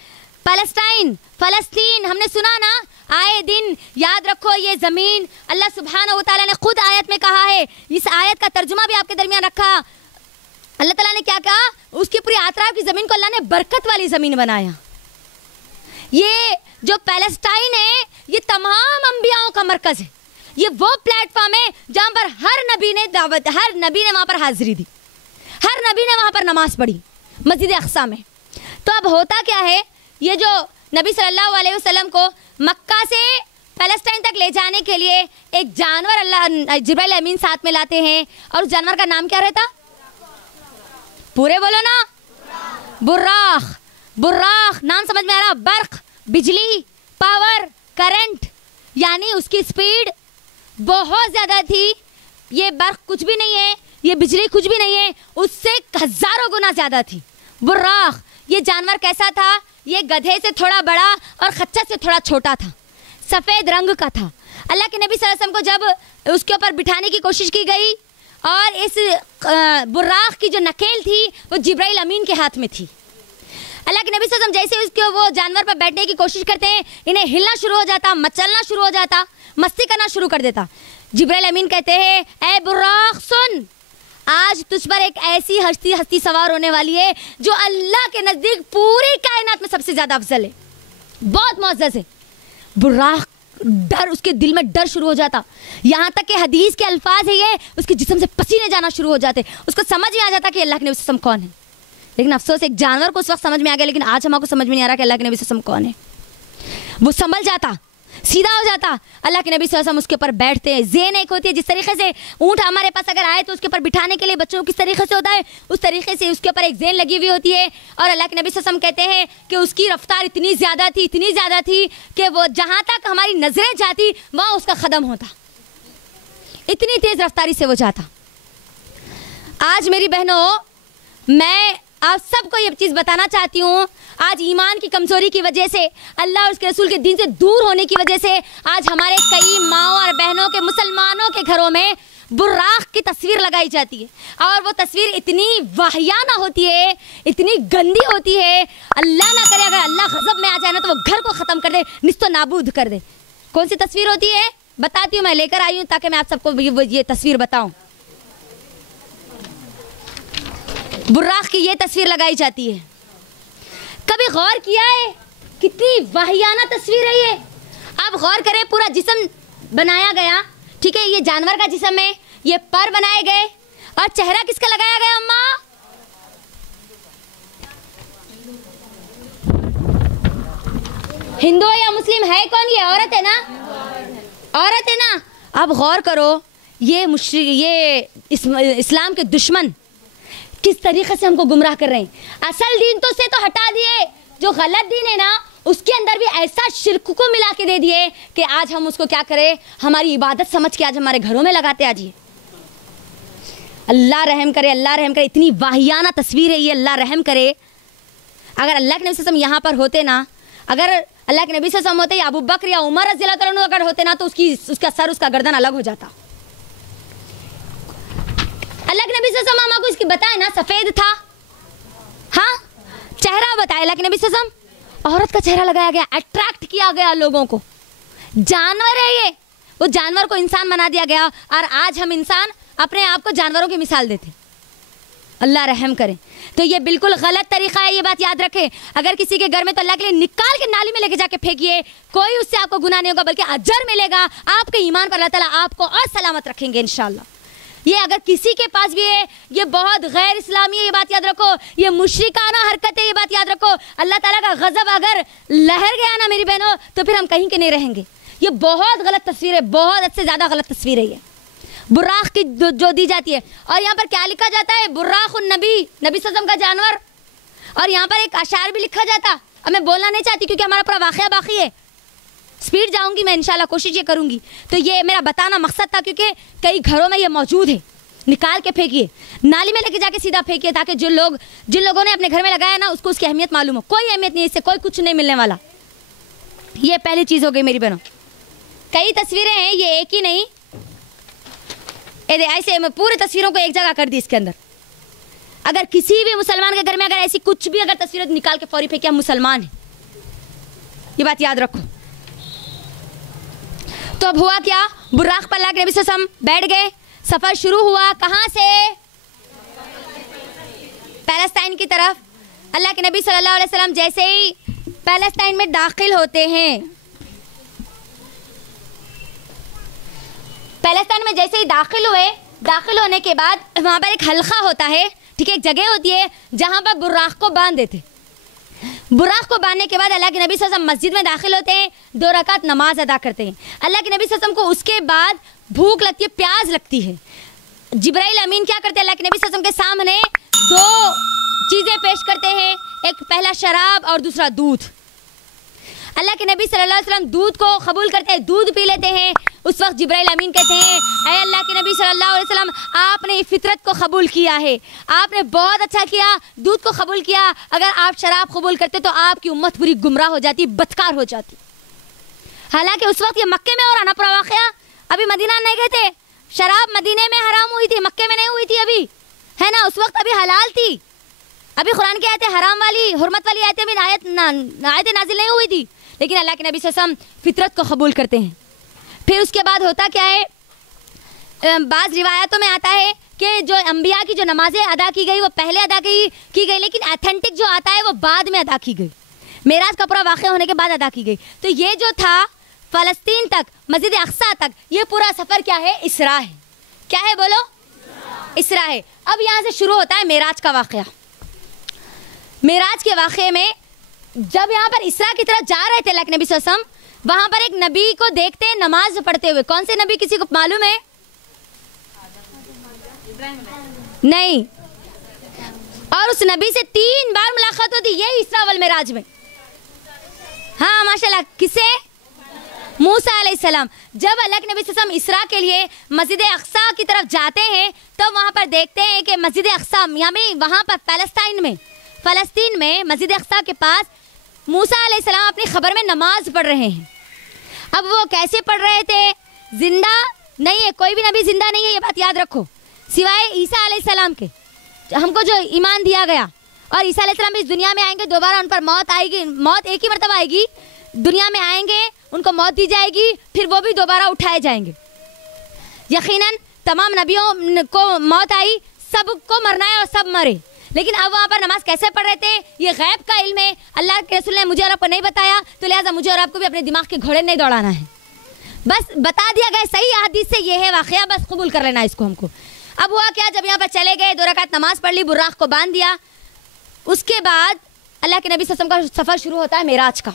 फ़लस्तीन हमने सुना ना, आए दिन याद रखो ये ज़मीन अल्लाह सुब्हानहू व तआला ने खुद आयत में कहा है। इस आयत का तर्जुमा भी आपके दरमियान रखा। अल्लाह ताला ने क्या कहा, उसकी पूरी अतराफ की ज़मीन को अल्लाह ने बरकत वाली ज़मीन बनाया। ये जो पैलेस्टाइन है ये तमाम अंबियाओं का मरकज़ है। ये वो प्लेटफॉर्म है जहाँ पर हर नबी ने दावत, हर नबी ने वहाँ पर हाजिरी दी, हर नबी ने वहाँ पर नमाज पढ़ी मस्जिद अक्सा में। तो अब होता क्या है, ये जो नबी सल्लल्लाहु अलैहि वसल्लम को मक्का से पैलेस्टाइन तक ले जाने के लिए एक जानवर अल्लाह जिब्राइल अमीन साथ में लाते हैं, और उस जानवर का नाम क्या रहता, पूरे बोलो ना, बुर्राख। नाम समझ में आ रहा, बर्क, बिजली, पावर, करंट, यानी उसकी स्पीड बहुत ज़्यादा थी। ये बर्क कुछ भी नहीं है, ये बिजली कुछ भी नहीं है, उससे हज़ारों गुना ज़्यादा थी बुर्राख। ये जानवर कैसा था, ये गधे से थोड़ा बड़ा और खच्चर से थोड़ा छोटा था, सफ़ेद रंग का था। अल्लाह के नबी सल्लल्लाहु अलैहि वसल्लम को जब उसके ऊपर बिठाने की कोशिश की गई और इस बुर्राख की जो नकेल थी वो जिब्राइल अमीन के हाथ में थी। अल्लाह के नबी सल्लल्लाहु अलैहि वसल्लम जैसे उसके वो जानवर पर बैठने की कोशिश करते हैं, इन्हें हिलना शुरू हो जाता, मचलना शुरू हो जाता, मस्ती करना शुरू कर देता। जिब्राइल अमीन कहते हैं, ए बुर्राख सुन, आज तुझ पर एक ऐसी हस्ती सवार होने वाली है जो अल्लाह के नज़दीक पूरी कायनात में सबसे ज़्यादा अफजल है, बहुत मुअज़्ज़ज़ है। बुर्राख डर, उसके दिल में डर शुरू हो जाता, यहाँ तक कि हदीस के अल्फाज है ये, उसके जिस्म से पसीने जाना शुरू हो जाते, उसको समझ में आ जाता कि अल्लाह के नबी सल्लल्लाहु अलैहि वसल्लम कौन है। लेकिन अफसोस एक जानवर को उस वक्त समझ में आ गया, लेकिन आज हमको समझ में नहीं आ रहा कि अल्लाह के नबी सल्लल्लाहु अलैहि वसल्लम कौन है। वो संभल जाता, सीधा हो जाता, अल्लाह के नबी सल्लल्लाहु अलैहि वसल्लम उसके ऊपर बैठते हैं। ज़ेन एक होती है, जिस तरीके से ऊँट हमारे पास अगर आए तो उसके ऊपर बिठाने के लिए बच्चों को किस तरीके से होता है, उस तरीके से उसके ऊपर एक ज़ेन लगी हुई होती है। और अल्लाह के नबी सल्लल्लाहु अलैहि वसल्लम कहते हैं कि उसकी रफ्तार इतनी ज़्यादा थी कि वो जहाँ तक हमारी नज़रें जाती वहाँ उसका ख़दम होता, इतनी तेज़ रफ्तारी से वो जाता। आज मेरी बहनों, मैं आप सबको ये चीज़ बताना चाहती हूँ, आज ईमान की कमज़ोरी की वजह से, अल्लाह और उसके रसूल के दीन से दूर होने की वजह से आज हमारे कई माँओं और बहनों के, मुसलमानों के घरों में बुर्राख की तस्वीर लगाई जाती है। और वो तस्वीर इतनी वाहियाना होती है, इतनी गंदी होती है, अल्लाह ना करे अगर अल्लाह गज़ब में आ जाए ना तो वो घर को ख़त्म कर दे, निस्तो नाबूद कर दे। कौन सी तस्वीर होती है बताती हूँ, मैं लेकर आई हूँ ताकि मैं आप सबको ये तस्वीर बताऊँ। बुर्राख की ये तस्वीर लगाई जाती है। कभी गौर किया है कितनी वाहियाना तस्वीर है ये? आप गौर करें, पूरा जिस्म बनाया गया, ठीक है, ये जानवर का जिस्म है, ये पर बनाए गए, और चेहरा किसका लगाया गया अम्मा? हिंदू या मुस्लिम है कौन? ये औरत है ना, औरत है ना। अब गौर करो, ये इस्लाम के दुश्मन किस तरीके से हमको गुमराह कर रहे हैं। असल दीन तो से तो हटा दिए, जो गलत दीन है ना उसके अंदर भी ऐसा शिर्क को मिला के दे दिए कि आज हम उसको क्या करें, हमारी इबादत समझ के आज हमारे घरों में लगाते। आज ये अल्लाह रहम करे, अल्लाह रहम करे, इतनी वाहियाना तस्वीर है ये, अल्लाह रहम करे। अगर अल्लाह के नबी सल्लल्लाहु अलैहि वसल्लम यहाँ पर होते ना, अगर अल्लाह के नबी सल्लल्लाहु अलैहि वसल्लम होते या अबू बकर या उमर रज़ी अल्लाह अन्हु अगर होते ना तो उसका सर, उसका गर्दन अलग हो जाता। अल्लाह के नबी सल्लल्लाहु अलैहि वसल्लम को इसकी बताए ना, सफ़ेद था, हाँ, चेहरा बताया अल्लाह के नबी सल्लल्लाहु अलैहि वसल्लम, औरत का चेहरा लगाया गया, अट्रैक्ट किया गया लोगों को। जानवर है ये, वो जानवर को इंसान बना दिया गया, और आज हम इंसान अपने आप को जानवरों की मिसाल देते। अल्लाह रहम करे। तो ये बिल्कुल गलत तरीका है, ये बात याद रखें। अगर किसी के घर में तो अल्लाह के लिए निकाल के नाली में लेके जाके फेंकिए, कोई उससे आपको गुनाह नहीं होगा, बल्कि अजर मिलेगा। आपके ईमान पर अल्लाह ताला आपको और सलामत रखेंगे इंशाल्लाह। ये अगर किसी के पास भी है, ये बहुत गैर इस्लामी है, ये बात याद रखो। ये मुशरिकाना हरकत है, ये बात याद रखो। अल्लाह ताला का गजब अगर लहर गया ना मेरी बहनों, तो फिर हम कहीं के नहीं रहेंगे। ये बहुत गलत तस्वीर है, बहुत हद से ज़्यादा गलत तस्वीर है ये बुर्राक की जो दी जाती है। और यहाँ पर क्या लिखा जाता है, बुर्राकुन नबी, नबी सल्लल्लाहु अलैहि वसल्लम का जानवर। और यहाँ पर एक अशार भी लिखा जाता। अब मैं बोलना नहीं चाहती क्योंकि हमारा पूरा वाक़या बाकी है, स्पीड जाऊंगी मैं इंशाल्लाह, कोशिश ये करूंगी। तो ये मेरा बताना मकसद था, क्योंकि कई घरों में ये मौजूद है। निकाल के फेंकिए, नाली में लेके जाके सीधा फेंकिए, ताकि जिन लोगों ने अपने घर में लगाया ना, उसको उसकी अहमियत मालूम हो। कोई अहमियत नहीं, इससे कोई कुछ नहीं मिलने वाला। ये पहली चीज़ हो गई मेरी बहनों। कई तस्वीरें हैं, ये एक ही नहीं, ऐसे मैं पूरी तस्वीरों को एक जगह कर दी इसके अंदर। अगर किसी भी मुसलमान के घर में अगर ऐसी कुछ भी अगर तस्वीरें निकाल के फौरी फेंके, हम मुसलमान हैं, ये बात याद रखो। तो अब हुआ क्या, बुर्राक पर अल्लाह के नबी सल्लल्लाहु अलैहि वसल्लम बैठ गए। सफ़र शुरू हुआ कहाँ से, पैलेस्टाइन की तरफ। अल्लाह के नबी सल्लल्लाहु अलैहि वसल्लम जैसे ही पैलेस्टाइन में दाखिल होते हैं, पैलेस्टाइन में जैसे ही दाखिल हुए, दाखिल होने के बाद वहाँ पर एक हल्का होता है, ठीक है, एक जगह होती है जहाँ पर बुर्राक को बांध देते। बुर्राक को बांधने के बाद अल्लाह के नबी सल्लल्लाहु अलैहि वसल्लम मस्जिद में दाखिल होते हैं, 2 रकात नमाज अदा करते हैं। अल्लाह के नबी सल्लल्लाहु अलैहि वसल्लम को उसके बाद भूख लगती है, प्यास लगती है। जिब्राइल अमीन क्या करते हैं, अल्लाह के नबी सल्लल्लाहु अलैहि वसल्लम के सामने 2 चीज़ें पेश करते हैं, एक पहला शराब और दूसरा दूध। अल्लाह के नबी सल्लल्लाहु अलैहि वसल्लम दूध को कबूल करते हैं, दूध पी लेते हैं। उस वक्त जिब्राइल अमीन कहते हैं, ऐ अल्लाह के नबी सल्लल्लाहु अलैहि वसल्लम, आपने फितरत को कबूल किया है, आपने बहुत अच्छा किया, दूध को कबूल किया। अगर आप शराब कबूल करते तो आपकी उम्मत पूरी गुमराह हो जाती, बदकार हो जाती। हालांकि उस वक्त ये मक्के में हो रहा ना पूरा वाक़या, अभी मदीना नहीं गए थे। शराब मदीने में हराम हुई थी, मक्के में नहीं हुई थी अभी, है ना। उस वक्त अभी हलाल थी, अभी कुरान की आयतें हराम वाली, हुर्मत वाली आयतें भी आयतें नाजिल नहीं हुई थी। लेकिन अल्लाह के नबी सल्लल्लाहु अलैहि वसल्लम फितरत को कबूल करते हैं। फिर उसके बाद होता क्या है, बाज़ रिवायतों में आता है कि जो अंबिया की जो नमाज़ें अदा की गई वो पहले अदा की गई, लेकिन ऑथेंटिक जो आता है वो बाद में अदा की गई, मेराज का पूरा वाक़या होने के बाद अदा की गई। तो ये जो था फ़लस्तीन तक, मस्जिद अक़सा तक, ये पूरा सफ़र क्या है, इसरा है। क्या है बोलो, इसरा है। अब यहाँ से शुरू होता है मेराज का वाक़या। मेराज के वाक़े में जब यहाँ पर इसरा की तरफ जा रहे थे अल्लाह के नबी सल्लल्लाहु अलैहि वसल्लम, वहाँ पर एक नबी को देखते हैं नमाज पढ़ते हुए। कौन से नबी, किसी को मालूम है? नहीं। और उस नबी से 3 बार मुलाकात होती है इसरा वल मेराज में। हाँ माशाल्लाह, किसे? मूसा अलैहिस्सलाम। जब अल्लाह के नबी सल्लल्लाहु अलैहि वसल्लम इसरा के लिए मस्जिद अक़सा की तरफ जाते हैं, तो वहाँ पर देखते हैं कि मस्जिद अक़सा यानी वहाँ पर फ़लस्तीन में मस्जिद अक़सा के पास मूसा अलैहिस्सलाम अपनी खबर में नमाज पढ़ रहे हैं। अब वो कैसे पढ़ रहे थे, जिंदा नहीं है, कोई भी नबी जिंदा नहीं है, ये बात याद रखो, सिवाय ईसा अलैहिस्सलाम के, हमको जो ईमान दिया गया। और ईसा अलैहिस्सलाम इस दुनिया में आएंगे, दोबारा उन पर मौत आएगी, मौत एक ही मरतबा आएगी, दुनिया में आएंगे, उनको मौत दी जाएगी, फिर वो भी दोबारा उठाए जाएंगे। यकीनन तमाम नबियों को मौत आई, सबको मरना है और सब मरे। लेकिन अब वहाँ पर नमाज कैसे पढ़ रहे थे, ये गैब का इल्म है, अल्लाह के रसूल ने मुझे और आपको नहीं बताया, तो लिहाजा मुझे और आपको भी अपने दिमाग के घोड़े नहीं दौड़ाना है। बस बता दिया गया सही हदीस से, ये है वाक़या, बस कबूल कर लेना इसको हमको। अब हुआ क्या, जब यहाँ पर चले गए, 2 रकात नमाज पढ़ ली, बुर्राक को बांध दिया। उसके बाद अल्लाह के नबी सल्लल्लाहु अलैहि वसल्लम का सफ़र शुरू होता है मेराज का।